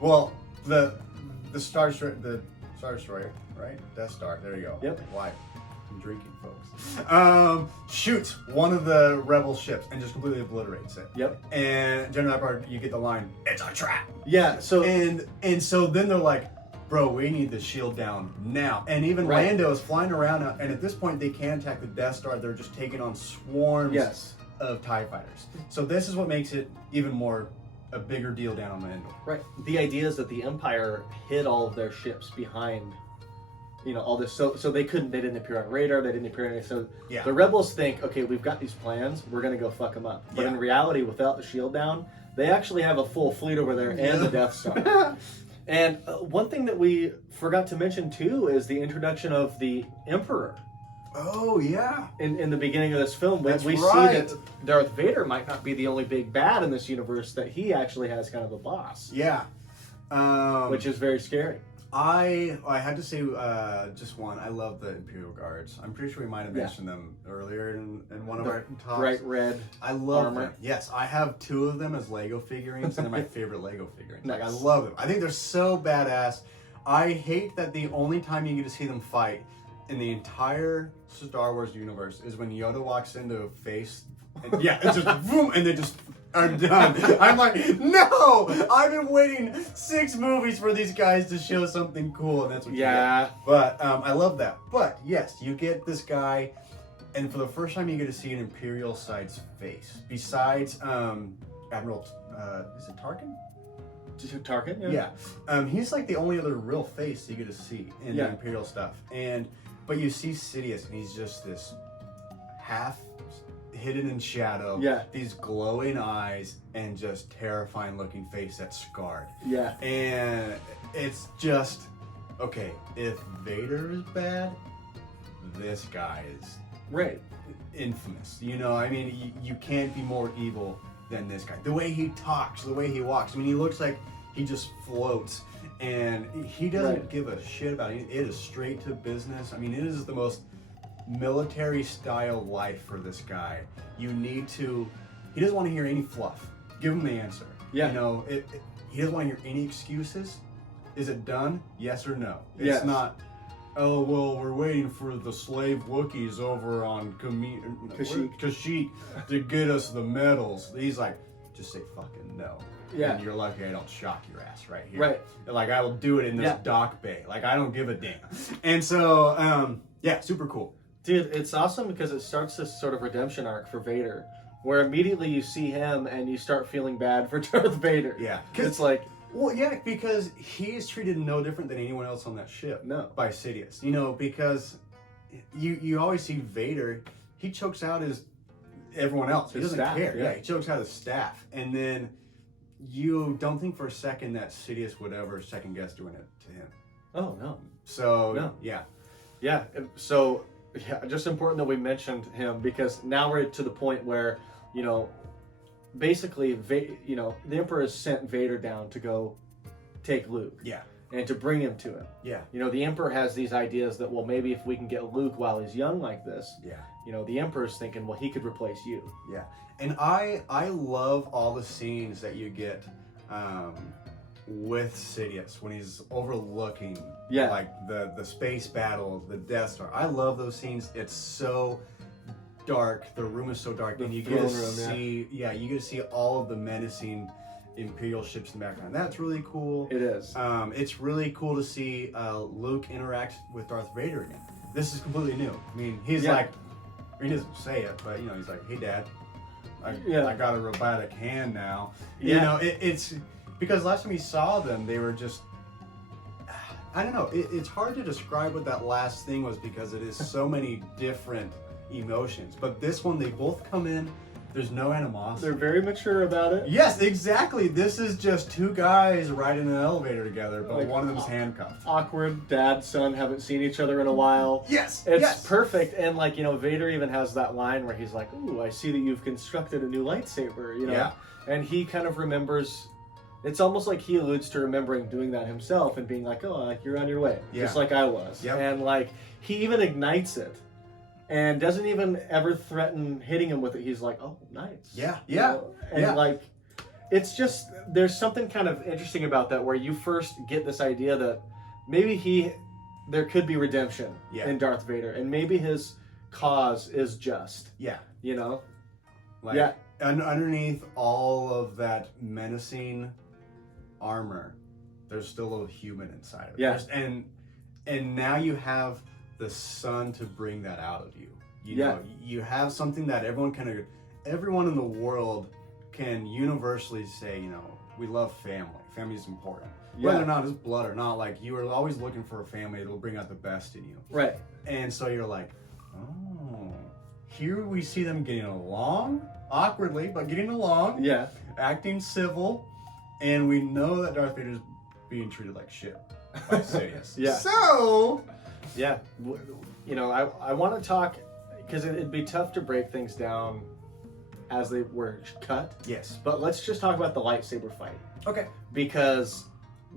well, the Star Destroyer, right? Death Star. There you go. Yep. Why? I'm drinking, folks. Shoots one of the rebel ships and just completely obliterates it. Yep. And General Akbar, you get the line, "It's a trap." Yeah, so And so then they're like, bro, we need the shield down now. And even Right. Lando is flying around, and at this point, they can't attack the Death Star. They're just taking on swarms yes. of TIE fighters. So this is what makes it even more a bigger deal down on Endor. Right. The idea is that the Empire hid all of their ships behind, you know, all this. So they didn't appear on radar, they didn't appear on any. So Yeah. the rebels think, okay, we've got these plans, we're going to go fuck them up. But Yeah. in reality, without the shield down, they actually have a full fleet over there and the Death Star. And one thing that we forgot to mention too is the introduction of the Emperor. Oh yeah. In the beginning of this film, That's we right. see that Darth Vader might not be the only big bad in this universe, that he actually has kind of a boss. Yeah. Which is very scary. I had to say just one. I love the Imperial Guards. I'm pretty sure we might have mentioned them earlier in one of our talks. Bright red. I love armor. them. Yes, I have 2 of them as Lego figurines, and they're my favorite Lego figurines. Nice. Like, I love them. I think they're so badass. I hate that the only time you get to see them fight in the entire Star Wars universe is when Yoda walks into face. And, yeah, it's just boom, and they just are done. I'm like, no! I've been waiting 6 movies for these guys to show something cool, and that's what you get. But I love that. But yes, you get this guy, and for the first time you get to see an Imperial side's face. Besides Admiral, is it Tarkin? Tarkin? Yeah. He's like the only other real face you get to see in the Imperial stuff. But you see Sidious, and he's just this half hidden in shadow, these glowing eyes, and just terrifying looking face that's scarred. Yeah. And it's just, okay, if Vader is bad, this guy is infamous. You know, I mean, you can't be more evil than this guy. The way he talks, the way he walks, I mean, he looks like he just floats, and he doesn't give a shit about it. It is straight to business. I mean, it is the most military style life for this guy. He doesn't want to hear any fluff. Give him the answer. Yeah. You know, he doesn't want to hear any excuses. Is it done? Yes or no? It's not, oh, well, we're waiting for the slave Wookiees over on Kashyyyk to get us the medals. He's like, just say fucking no. Yeah. And you're lucky I don't shock your ass right here. Right. Like, I will do it in this dock bay. Like, I don't give a damn. And so, yeah, super cool. Dude, it's awesome because it starts this sort of redemption arc for Vader, where immediately you see him and you start feeling bad for Darth Vader. Yeah. It's like... Well, yeah, because he's treated no different than anyone else on that ship. No. By Sidious. You know, because you always see Vader, he chokes out everyone else. He doesn't care. Yeah, he chokes out his staff. And then you don't think for a second that Sidious would ever second guess doing it to him. Oh, no. So, yeah. Yeah, so... Yeah, just important that we mentioned him, because now we're to the point where, you know, basically, the Emperor has sent Vader down to go take Luke. Yeah. And to bring him to him. Yeah. You know, the Emperor has these ideas that, well, maybe if we can get Luke while he's young like this, you know, the Emperor's thinking, well, he could replace you. Yeah. And I love all the scenes that you get with Sidious when he's overlooking like the space battles, the Death Star. I love those scenes. It's so dark. The room is so dark, and you get to see you get to see all of the menacing Imperial ships in the background. That's really cool. It is. It's really cool to see Luke interact with Darth Vader again. This is completely new. I mean, he's like, he doesn't say it, but you know, he's like, "Hey, Dad, I got a robotic hand now." You know, it's because last time we saw them, they were just, I don't know. It's hard to describe what that last thing was because it is so many different emotions. But this one, they both come in. There's no animosity. They're very mature about it. Yes, exactly. This is just 2 guys riding an elevator together, but like, one of them's handcuffed. Awkward dad, son, haven't seen each other in a while. Yes, it's perfect. And like, you know, Vader even has that line where he's like, "Ooh, I see that you've constructed a new lightsaber," you know? And he kind of remembers, it's almost like he alludes to remembering doing that himself and being like, "Oh, like you're on your way," just like I was. And like, he even ignites it. And doesn't even ever threaten hitting him with it. He's like, "Oh, nice." You know? And like, it's just, there's something kind of interesting about that where you first get this idea that maybe there could be redemption in Darth Vader. And maybe his cause is just. You know? Like, underneath all of that menacing armor, there's still a human inside of it. And now you have the sun to bring that out of you. You know, you have something that everyone in the world can universally say, you know, we love family. Family is important. Whether or not it's blood or not, like, you are always looking for a family that will bring out the best in you. Right. And so you're like, oh, here we see them getting along, awkwardly, but getting along. Acting civil. And we know that Darth Vader is being treated like shit. by Sidious. Yeah. So, Yeah, you know, I want to talk because it'd be tough to break things down as they were cut. yes. But let's just talk about the lightsaber fight Okay. because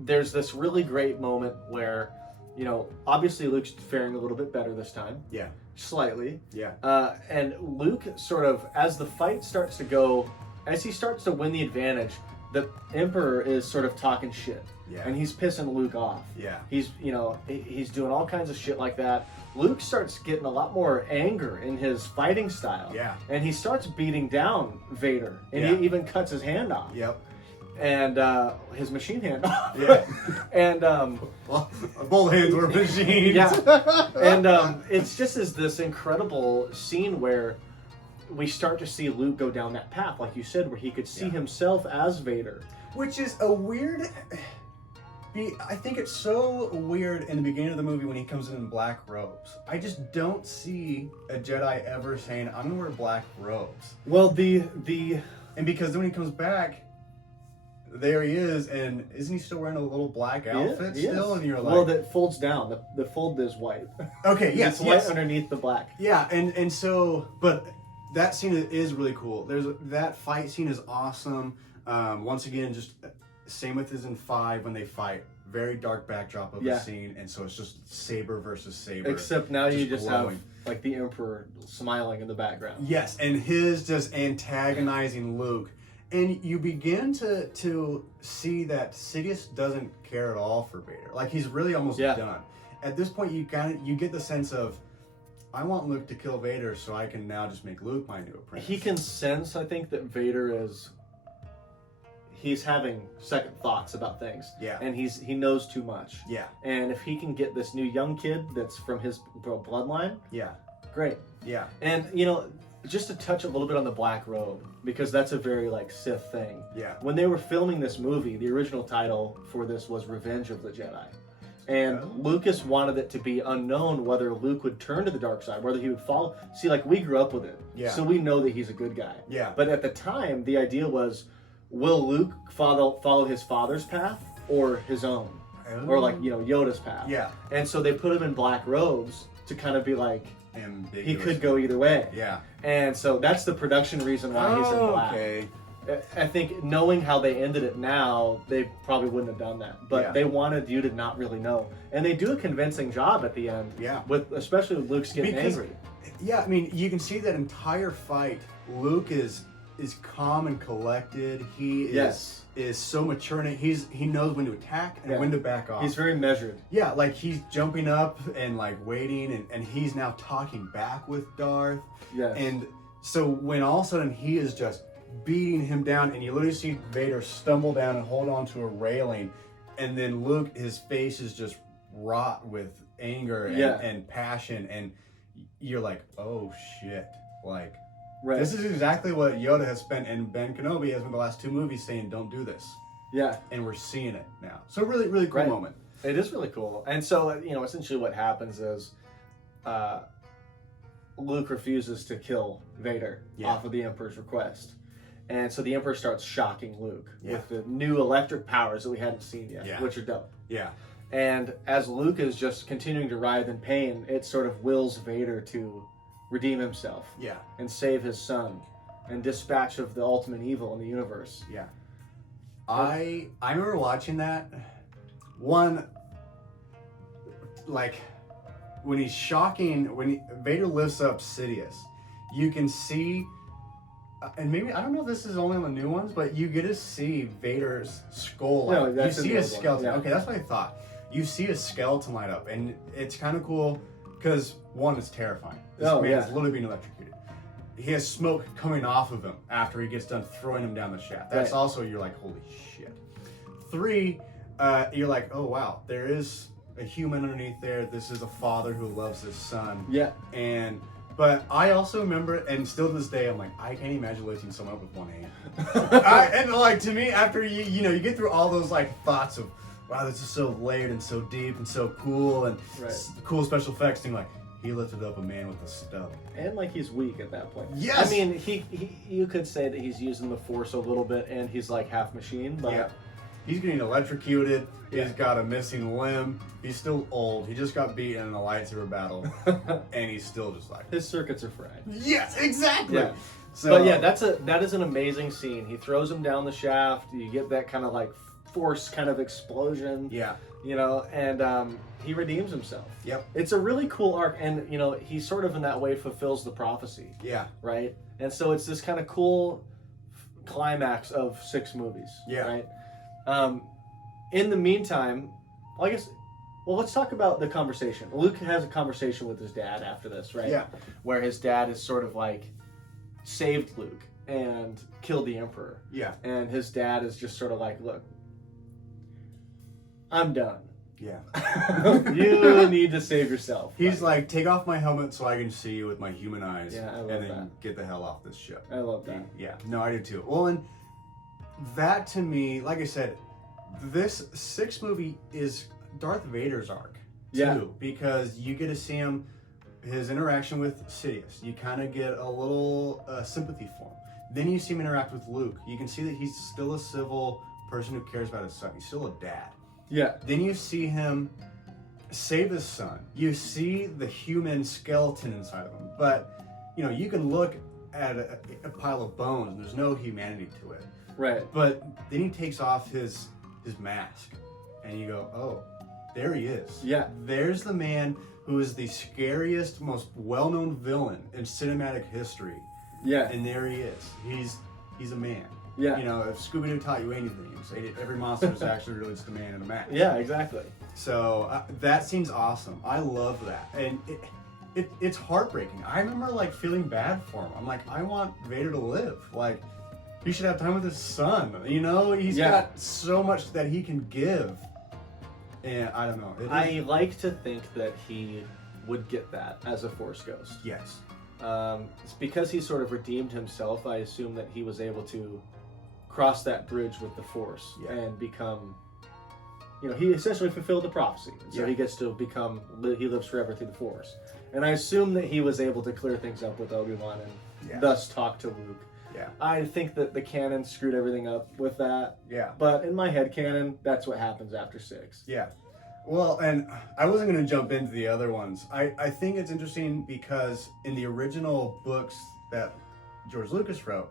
there's this really great moment where, you know, obviously Luke's faring a little bit better this time, Yeah. slightly, Yeah. and Luke sort of, as the fight starts to go, as he starts to win the advantage, the Emperor is sort of talking shit. Yeah. And he's pissing Luke off. Yeah. He's, you know, he's doing all kinds of shit like that. Luke starts getting a lot more anger in his fighting style. Yeah. And he starts beating down Vader. And Yeah. he even cuts his hand off. Yep. And his machine hand off. Yeah. And Well, both hands were machines. yeah. And it's just this incredible scene where we start to see Luke go down that path, like you said, where he could see himself as Vader. Which is a weird. I think it's so weird in the beginning of the movie when he comes in black robes. I just don't see a Jedi ever saying, "I'm gonna wear black robes." Well, and because then when he comes back, there he is, and isn't he still wearing a little black outfit still? And you're like, well, that folds down. The fold is white. okay, yes, It's white underneath the black. yeah, and so, but that scene is really cool. That fight scene is awesome. Once again, just same with as in 5 when they fight. Very dark backdrop of the scene, and so it's just saber versus saber. Except now you just glowing. have like the Emperor smiling in the background. Yes, and his just antagonizing Luke. And you begin to see that Sidious doesn't care at all for Vader. Like he's really almost done. At this point, you get the sense of, I want Luke to kill Vader, so I can now just make Luke my new apprentice. He can sense, I think, that Vader he's having second thoughts about things. Yeah. And he knows too much. Yeah. And if he can get this new young kid that's from his bloodline, Yeah. great. Yeah. And you know, just to touch a little bit on the black robe, because that's a very like Sith thing. Yeah. When they were filming this movie, the original title for this was Revenge of the Jedi. And Lucas wanted it to be unknown whether Luke would turn to the dark side, whether he would follow. See, like we grew up with it, so we know that he's a good guy. Yeah. But at the time, the idea was, will Luke follow his father's path or his own, or like Yoda's path? Yeah. And so they put him in black robes to kind of be like, Ambiguous. he could go either way. Yeah. And so that's the production reason why he's in black. Okay. I think knowing how they ended it now, they probably wouldn't have done that. But they wanted you to not really know. And they do a convincing job at the end. Yeah. Especially with Luke's getting angry. Yeah, I mean, you can see that entire fight. Luke is calm and collected. He is so mature, and he knows when to attack and when to back off. He's very measured. Yeah, like he's jumping up and like waiting, and he's now talking back with Darth. Yes. And so when all of a sudden he is just beating him down, and you literally see Vader stumble down and hold on to a railing, and then Luke, his face is just wrought with anger and passion, and you're like, oh shit, like this is exactly what Yoda has spent, and Ben Kenobi has been the last 2 movies saying, don't do this. Yeah. And we're seeing it now. So really, really cool moment. It is really cool. And so, essentially what happens is Luke refuses to kill Vader off of the Emperor's request. And so the Emperor starts shocking Luke with the new electric powers that we hadn't seen yet, which are dope. Yeah. And as Luke is just continuing to writhe in pain, it sort of wills Vader to redeem himself. Yeah. And save his son and dispatch of the ultimate evil in the universe. Yeah. I remember watching that. One, like, when he's shocking, when Vader lifts up Sidious, you can see, and maybe, I don't know if this is only on the new ones, but you get to see Vader's skull light up. You see his skeleton. Yeah. Okay, that's what I thought. You see his skeleton light up, and it's kind of cool, because one, it's terrifying. This man is literally being electrocuted. He has smoke coming off of him after he gets done throwing him down the shaft. That's also, you're like, holy shit. 3, you're like, oh wow, there is a human underneath there. This is a father who loves his son. Yeah. But I also remember, and still to this day, I'm like, I can't imagine lifting someone up with one hand. And like, to me, after you get through all those like thoughts of, wow, this is so layered and so deep and so cool and cool special effects thing, like, he lifted up a man with a stub. And like he's weak at that point. Yes! I mean, you could say that he's using the Force a little bit and he's like half machine, but He's getting electrocuted. Yeah. He's got a missing limb. He's still old. He just got beaten in a lightsaber battle, and he's still just like His circuits are fried. yes, exactly. Yeah. So, But yeah, that is an amazing scene. He throws him down the shaft. You get that kind of like force kind of explosion. yeah, You know, and he redeems himself. yep, It's a really cool arc, and you know, he sort of in that way fulfills the prophecy, yeah, right? And so it's this kind of cool climax of 6 movies, Yeah. right? In the meantime, well, I guess, well, let's talk about the conversation. Luke has a conversation with his dad after this, right? yeah, Where his dad is sort of like saved Luke and killed the Emperor, yeah, and his dad is just sort of like, look, I'm done. yeah. You need to save yourself. He's like, take off my helmet so I can see you with my human eyes, Yeah, I love and then that. get the hell off this ship. I love that. Yeah, no, I do too. Well, and that to me, like I said, this 6th movie is Darth Vader's arc too, Yeah. because you get to see his interaction with Sidious. You kind of get a little sympathy for him. Then you see him interact with Luke. You can see that he's still a civil person who cares about his son. He's still a dad. Yeah. Then you see him save his son. You see the human skeleton inside of him. But, you know, you can look at a pile of bones and there's no humanity to it. Right. But then he takes off his mask and you go, oh, there he is. Yeah. There's the man who is the scariest, most well-known villain in cinematic history. Yeah. And there he is. He's a man. Yeah. You know, if Scooby-Doo taught you anything, it was every monster is actually really just a man in a mask. Yeah, exactly. So that seems awesome. I love that, and it's heartbreaking. I remember like feeling bad for him. I'm like, I want Vader to live. Like, he should have time with his son. You know, he's Yeah. got so much that he can give, and I don't know. I like to think that he would get that as a Force ghost. yes, It's because he sort of redeemed himself. I assume that he was able to cross that bridge with the Force Yeah. and become, you know, he essentially fulfilled the prophecy. So Yeah. he gets to become, he lives forever through the Force. And I assume that he was able to clear things up with Obi-Wan and Yeah. thus talk to Luke. yeah, I think that the canon screwed everything up with that. yeah. But in my head canon, that's what happens after 6. Yeah. Well, and I wasn't going to jump into the other ones. I think it's interesting because in the original books that George Lucas wrote,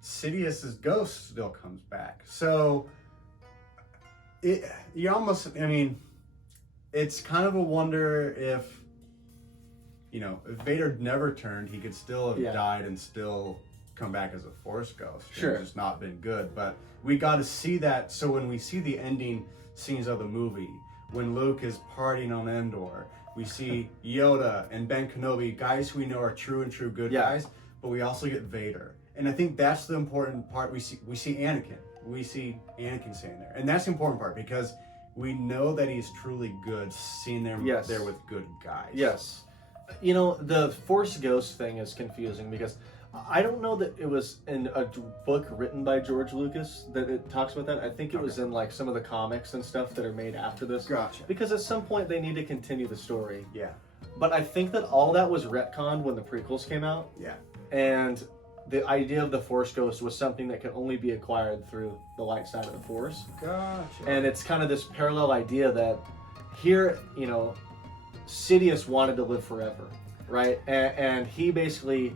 Sidious's ghost still comes back. So you almost, I mean, it's kind of a wonder if, you know, if Vader never turned, he could still have Yeah. died and still come back as a Force ghost. Sure. It's just not been good. But we got to see that. So when we see the ending scenes of the movie, when Luke is partying on Endor, we see Yoda and Ben Kenobi, guys who we know are true good Yeah. guys, but we also get Vader. And I think that's the important part. We see Anakin. We see Anakin staying there. And that's the important part because we know that he's truly good, seeing them Yes. there with good guys. Yes. You know, the Force Ghost thing is confusing because I don't know that it was in a book written by George Lucas that it talks about that. I think it was in like some of the comics and stuff that are made after this. Gotcha. Because at some point they need to continue the story. Yeah. But I think that all that was retconned when the prequels came out. Yeah. And the idea of the Force Ghost was something that could only be acquired through the light side of the Force. Gotcha. And it's kind of this parallel idea that here, you know, Sidious wanted to live forever, right? And he basically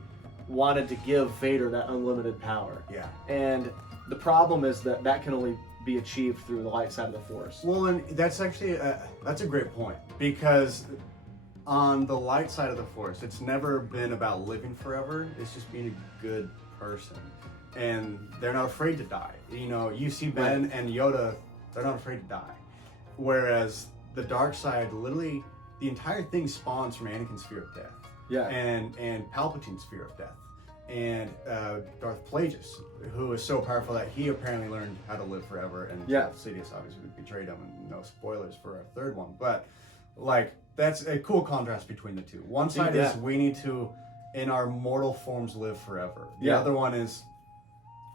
wanted to give Vader that unlimited power. yeah. And the problem is that that can only be achieved through the light side of the Force. Well, and that's actually that's a great point because on the light side of the Force, it's never been about living forever. It's just being a good person, and they're not afraid to die. You know, you see Ben and Yoda; they're not afraid to die. Whereas the dark side, literally, the entire thing spawns from Anakin's fear of death. Yeah. And Palpatine's fear of death, and Darth Plagueis, who is so powerful that he apparently learned how to live forever, and Yeah. Sidious obviously betrayed him, and no spoilers for our third one, but like that's a cool contrast between the two. One side Yeah. is we need to, in our mortal forms, live forever. The Yeah. other one is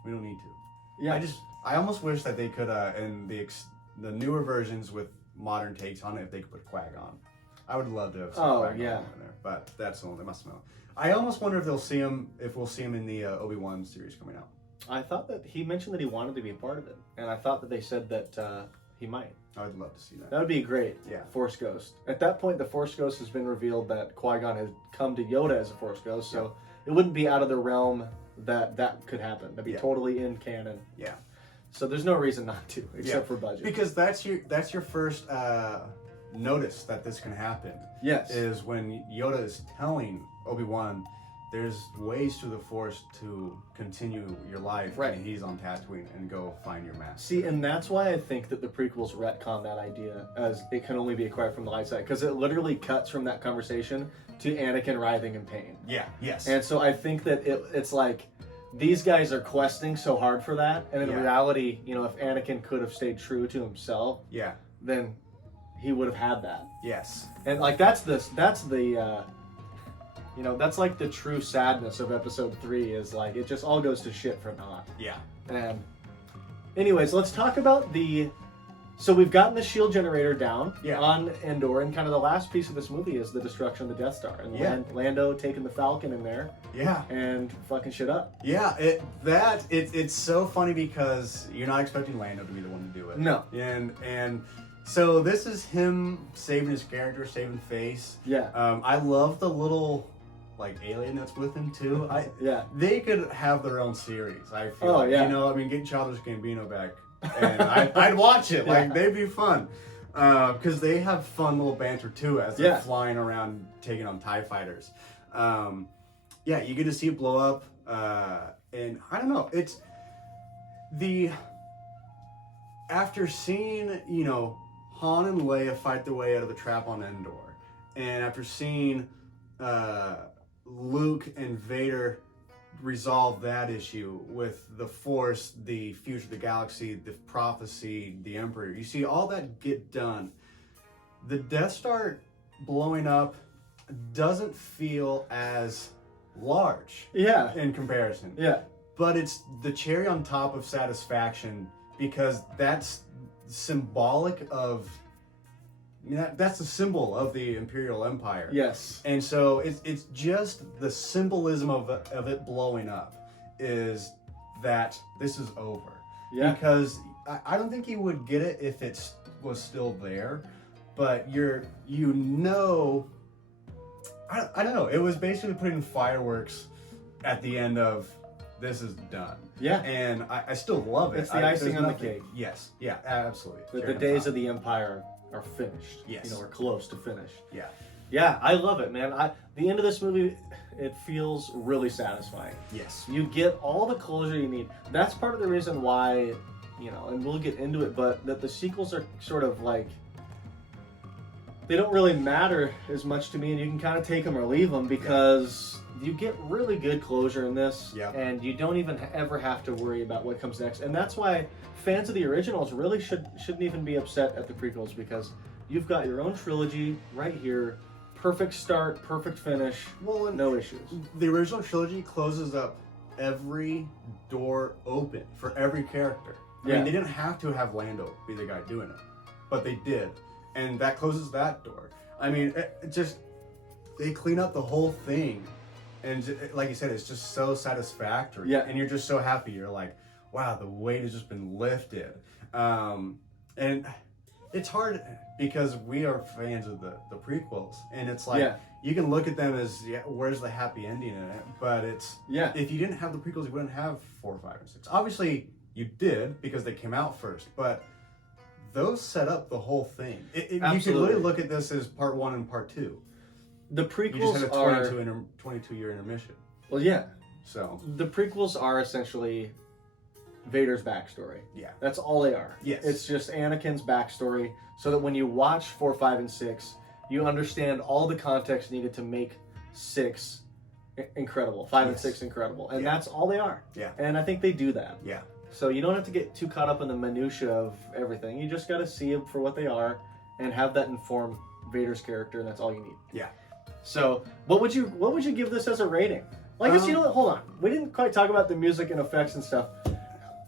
we don't need to. Yeah. I almost wish that they could, in the newer versions with modern takes on it, if they could put Qui-Gon. I would love to have seen Qui-Gon yeah. in there, but that's the only, they must know. I almost wonder if we'll see him in the Obi-Wan series coming out. I thought that he mentioned that he wanted to be a part of it, and I thought that they said that he might. I would love to see that. That would be great. Yeah. Force Ghost. At that point, the Force Ghost has been revealed that Qui-Gon had come to Yoda as a Force Ghost, so it wouldn't be out of the realm that could happen. That'd be totally in canon. Yeah. So there's no reason not to, except for budget. Because that's your first notice that this can happen. Yes. Is when Yoda is telling Obi-Wan, there's ways through the Force to continue your life, right? And he's on Tatooine, and go find your master. See, and that's why I think that the prequels retcon that idea as it can only be acquired from the light side, because it literally cuts from that conversation to Anakin writhing in pain. Yeah. Yes. And so I think that it's like these guys are questing so hard for that, and in reality, you know, if Anakin could have stayed true to himself, then he would have had that. Yes. And like that's the you know, that's like the true sadness of episode 3 is like it just all goes to shit for naught. Yeah. And anyways, let's talk about so we've gotten the shield generator down on Endor, and kind of the last piece of this movie is the destruction of the Death Star, and Lando taking the Falcon in there and fucking shit up. Yeah, it's so funny because you're not expecting Lando to be the one to do it. No. And so this is him saving his character, saving face. Yeah. I love the little like alien that's with him too. They could have their own series. I feel you know, I mean, get Childish Gambino back, and I'd watch it. Like they'd be fun because they have fun little banter too as they're flying around taking on TIE fighters. You get to see it blow up, and I don't know. It's after seeing, you know, Han and Leia fight their way out of the trap on Endor, and after seeing Luke and Vader resolve that issue with the Force, the future of the galaxy, the prophecy, the Emperor, you see all that get done. The Death Star blowing up doesn't feel as large in comparison. But it's the cherry on top of satisfaction, because that's symbolic of, I mean, that's the symbol of the Imperial Empire. Yes. And so it's just the symbolism of it blowing up is that this is over. Yeah. Because I don't think you would get it if it was still there, but you know, I don't know. It was basically putting fireworks at the end of this is done. Yeah. And I still love it. It's the icing on the cake. Yes. Yeah, absolutely. The days of the Empire are finished. Yes. You know, we're close to finish. Yeah. Yeah, I love it, man. The end of this movie, it feels really satisfying. Yes. You get all the closure you need. That's part of the reason why, you know, and we'll get into it, but that the sequels are sort of like, they don't really matter as much to me, and you can kind of take them or leave them, because you get really good closure in this, and you don't even ever have to worry about what comes next. And that's why fans of the originals really shouldn't even be upset at the prequels, because you've got your own trilogy right here, perfect start, perfect finish, no issues. The original trilogy closes up every door open for every character. I mean, they didn't have to have Lando be the guy doing it, but they did. And that closes that door. I mean, it just, they clean up the whole thing. And like you said, it's just so satisfactory. Yeah. And you're just so happy. You're like, wow, the weight has just been lifted. And it's hard because we are fans of the prequels. And it's like, you can look at them as, where's the happy ending in it? But it's, if you didn't have the prequels, you wouldn't have 4, 5, and 6. Obviously, you did because they came out first. But those set up the whole thing. You could literally look at this as part 1 and part 2. The prequels you just had a 22-year intermission. Well, yeah. So the prequels are essentially Vader's backstory. Yeah. That's all they are. Yes. It's just Anakin's backstory, so that when you watch 4, 5, and 6, you understand all the context needed to make 6 incredible, 5 and 6 incredible. And that's all they are. Yeah. And I think they do that. Yeah. So you don't have to get too caught up in the minutia of everything. You just got to see them for what they are and have that inform Vader's character, and that's all you need. Yeah. So what would you give this as a rating? Well, I guess, you know what, hold on. We didn't quite talk about the music and effects and stuff.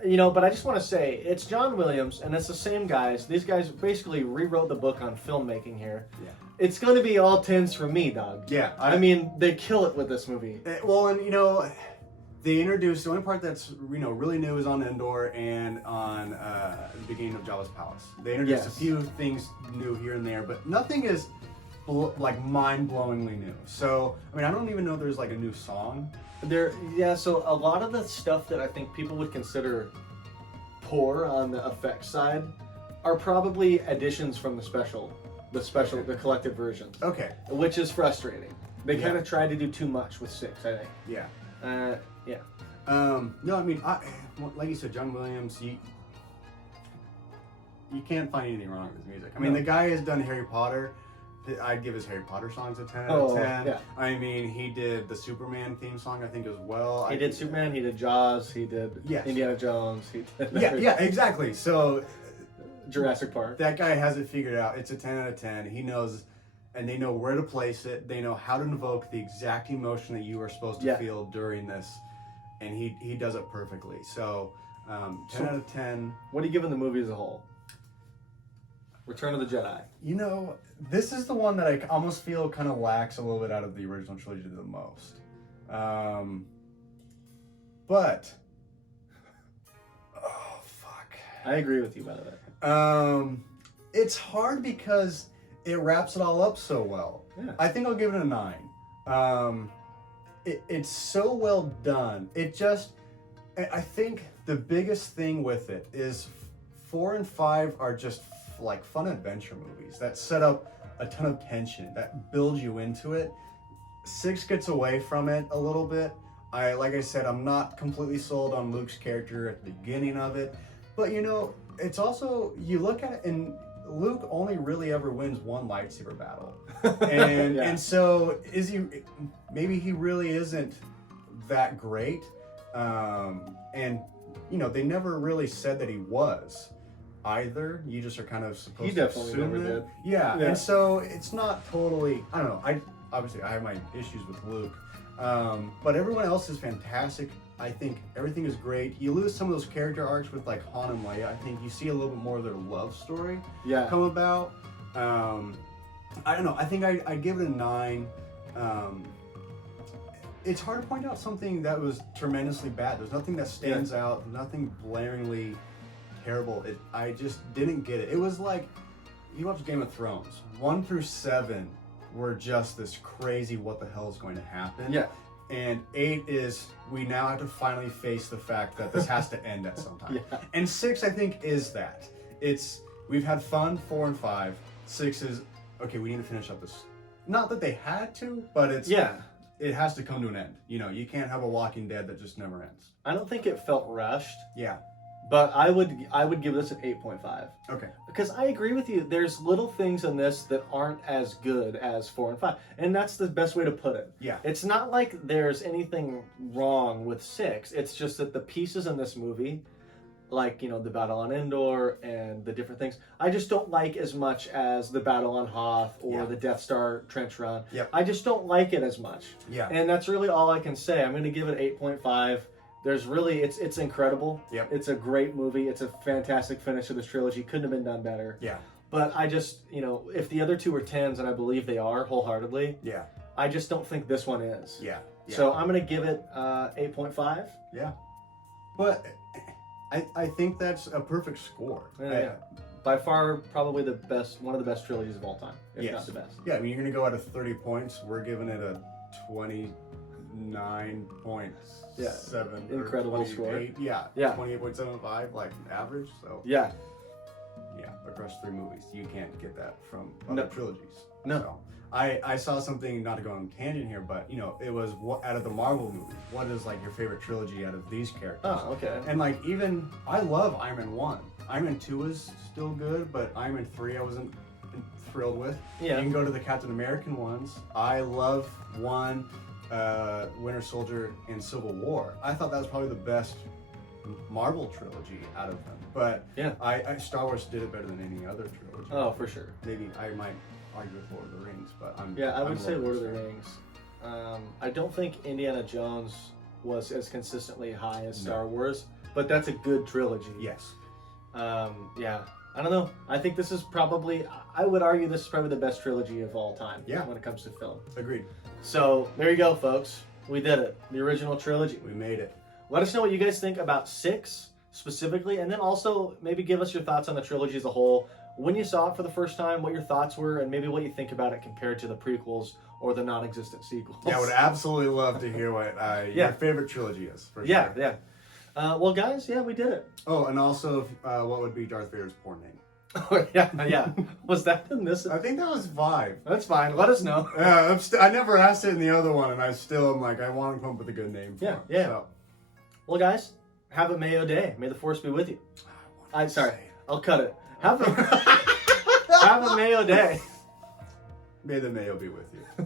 You know, but I just want to say, it's John Williams, and it's the same guys. These guys basically rewrote the book on filmmaking here. Yeah. It's going to be all 10s for me, dog. Yeah. I mean, they kill it with this movie. Well, and you know, they introduced the only part that's really new is on Endor and on the beginning of Jabba's palace. They introduced a few things new here and there, but nothing is like mind-blowingly new. So I mean, I don't even know if there's like a new song. So a lot of the stuff that I think people would consider poor on the effects side are probably additions from the collected versions. Okay. Which is frustrating. They kind of tried to do too much with 6, I think. Yeah. Yeah. No, I mean, like you said, John Williams, you can't find anything wrong with his music. I mean, the guy has done Harry Potter. I'd give his Harry Potter songs a 10 out of 10. Yeah. I mean, he did the Superman theme song, I think, as well. He did Superman, he did Jaws, he did Indiana Jones. He did yeah, exactly. So Jurassic Park. That guy has it figured out. It's a 10 out of 10. He knows, and they know where to place it. They know how to invoke the exact emotion that you are supposed to feel during this, and he does it perfectly. So 10 out of 10. What are you giving the movie as a whole? Return of the Jedi. This is the one that I almost feel kind of lacks a little bit out of the original trilogy the most. But oh fuck. I agree with you, by the way. It's hard because it wraps it all up so well. Yeah. I think I'll give it a 9. It's so well done. I think the biggest thing with it is 4 and 5 are just like fun adventure movies that set up a ton of tension, that build you into it. 6 gets away from it a little bit. Like I said, I'm not completely sold on Luke's character at the beginning of it, but it's also, you look at it and Luke only really ever wins one lightsaber battle. And and so maybe he really isn't that great. And they never really said that he was either. You just are kind of supposed to assume He definitely never did. Yeah, and so it's not totally, I don't know. Obviously I have my issues with Luke. But everyone else is fantastic. I think everything is great. You lose some of those character arcs with like Han and Leia. I think you see a little bit more of their love story come about. I don't know. I think I'd give it a 9. It's hard to point out something that was tremendously bad. There's nothing that stands out. Nothing blaringly terrible. I just didn't get it. It was like, you watch Game of Thrones. 1 through 7 were just this crazy what the hell is going to happen. Yeah. And 8 is, we now have to finally face the fact that this has to end at some time. And 6, I think, is that. We've had fun, 4 and 5. 6 is, okay, we need to finish up this. Not that they had to, but it has to come to an end. You can't have a Walking Dead that just never ends. I don't think it felt rushed. Yeah. But I would give this an 8.5. Okay. Because I agree with you. There's little things in this that aren't as good as 4 and 5. And that's the best way to put it. Yeah. It's not like there's anything wrong with 6. It's just that the pieces in this movie, like, the battle on Endor and the different things, I just don't like as much as the battle on Hoth or the Death Star trench run. Yep. I just don't like it as much. Yeah. And that's really all I can say. I'm going to give it 8.5. There's really, it's incredible. Yep. It's a great movie. It's a fantastic finish of this trilogy. Couldn't have been done better. Yeah. But I just, if the other 2 were 10s, and I believe they are wholeheartedly, I just don't think this one is. Yeah. So I'm going to give it 8.5. Yeah. But I think that's a perfect score. Yeah. By far, probably one of the best trilogies of all time, if not the best. Yeah, I mean, you're going to go out of 30 points. We're giving it a 29.7. Incredible score. Yeah. 28.75, like average. So yeah, across 3 movies, you can't get that from other trilogies. No. So, I saw something, not to go on a tangent here, but it was out of the Marvel movies, what is like your favorite trilogy out of these characters? Oh, okay. And like, even I love Iron Man 1. Iron Man 2 is still good, but Iron Man 3 I wasn't thrilled with. Yeah. You can go to the Captain American ones. I love 1. Winter Soldier and Civil War. I thought that was probably the best Marvel trilogy out of them. But Star Wars did it better than any other trilogy. Oh, for sure. Maybe I might argue with Lord of the Rings, but I would say Lord of the Rings. I don't think Indiana Jones was as consistently high as Star Wars, but that's a good trilogy. Yes. I don't know. I think this is probably, I would argue this is probably the best trilogy of all time when it comes to film. Agreed. So there you go, folks. We did it. The original trilogy. We made it. Let us know what you guys think about 6 specifically, and then also maybe give us your thoughts on the trilogy as a whole. When you saw it for the first time, what your thoughts were, and maybe what you think about it compared to the prequels or the non-existent sequels. Yeah, I would absolutely love to hear what your favorite trilogy is. For Yeah, sure. yeah. Well, guys, yeah, we did it. Oh, and also, what would be Darth Vader's porn name? Oh, yeah. Was that in this? I think that was 5. That's fine. Let us know. Yeah, I never asked it in the other one, and I still am like, I want to come up with a good name for him. Yeah. So. Well, guys, have a Mayo day. May the force be with you. I'll cut it. Have a Mayo day. May the mayo be with you.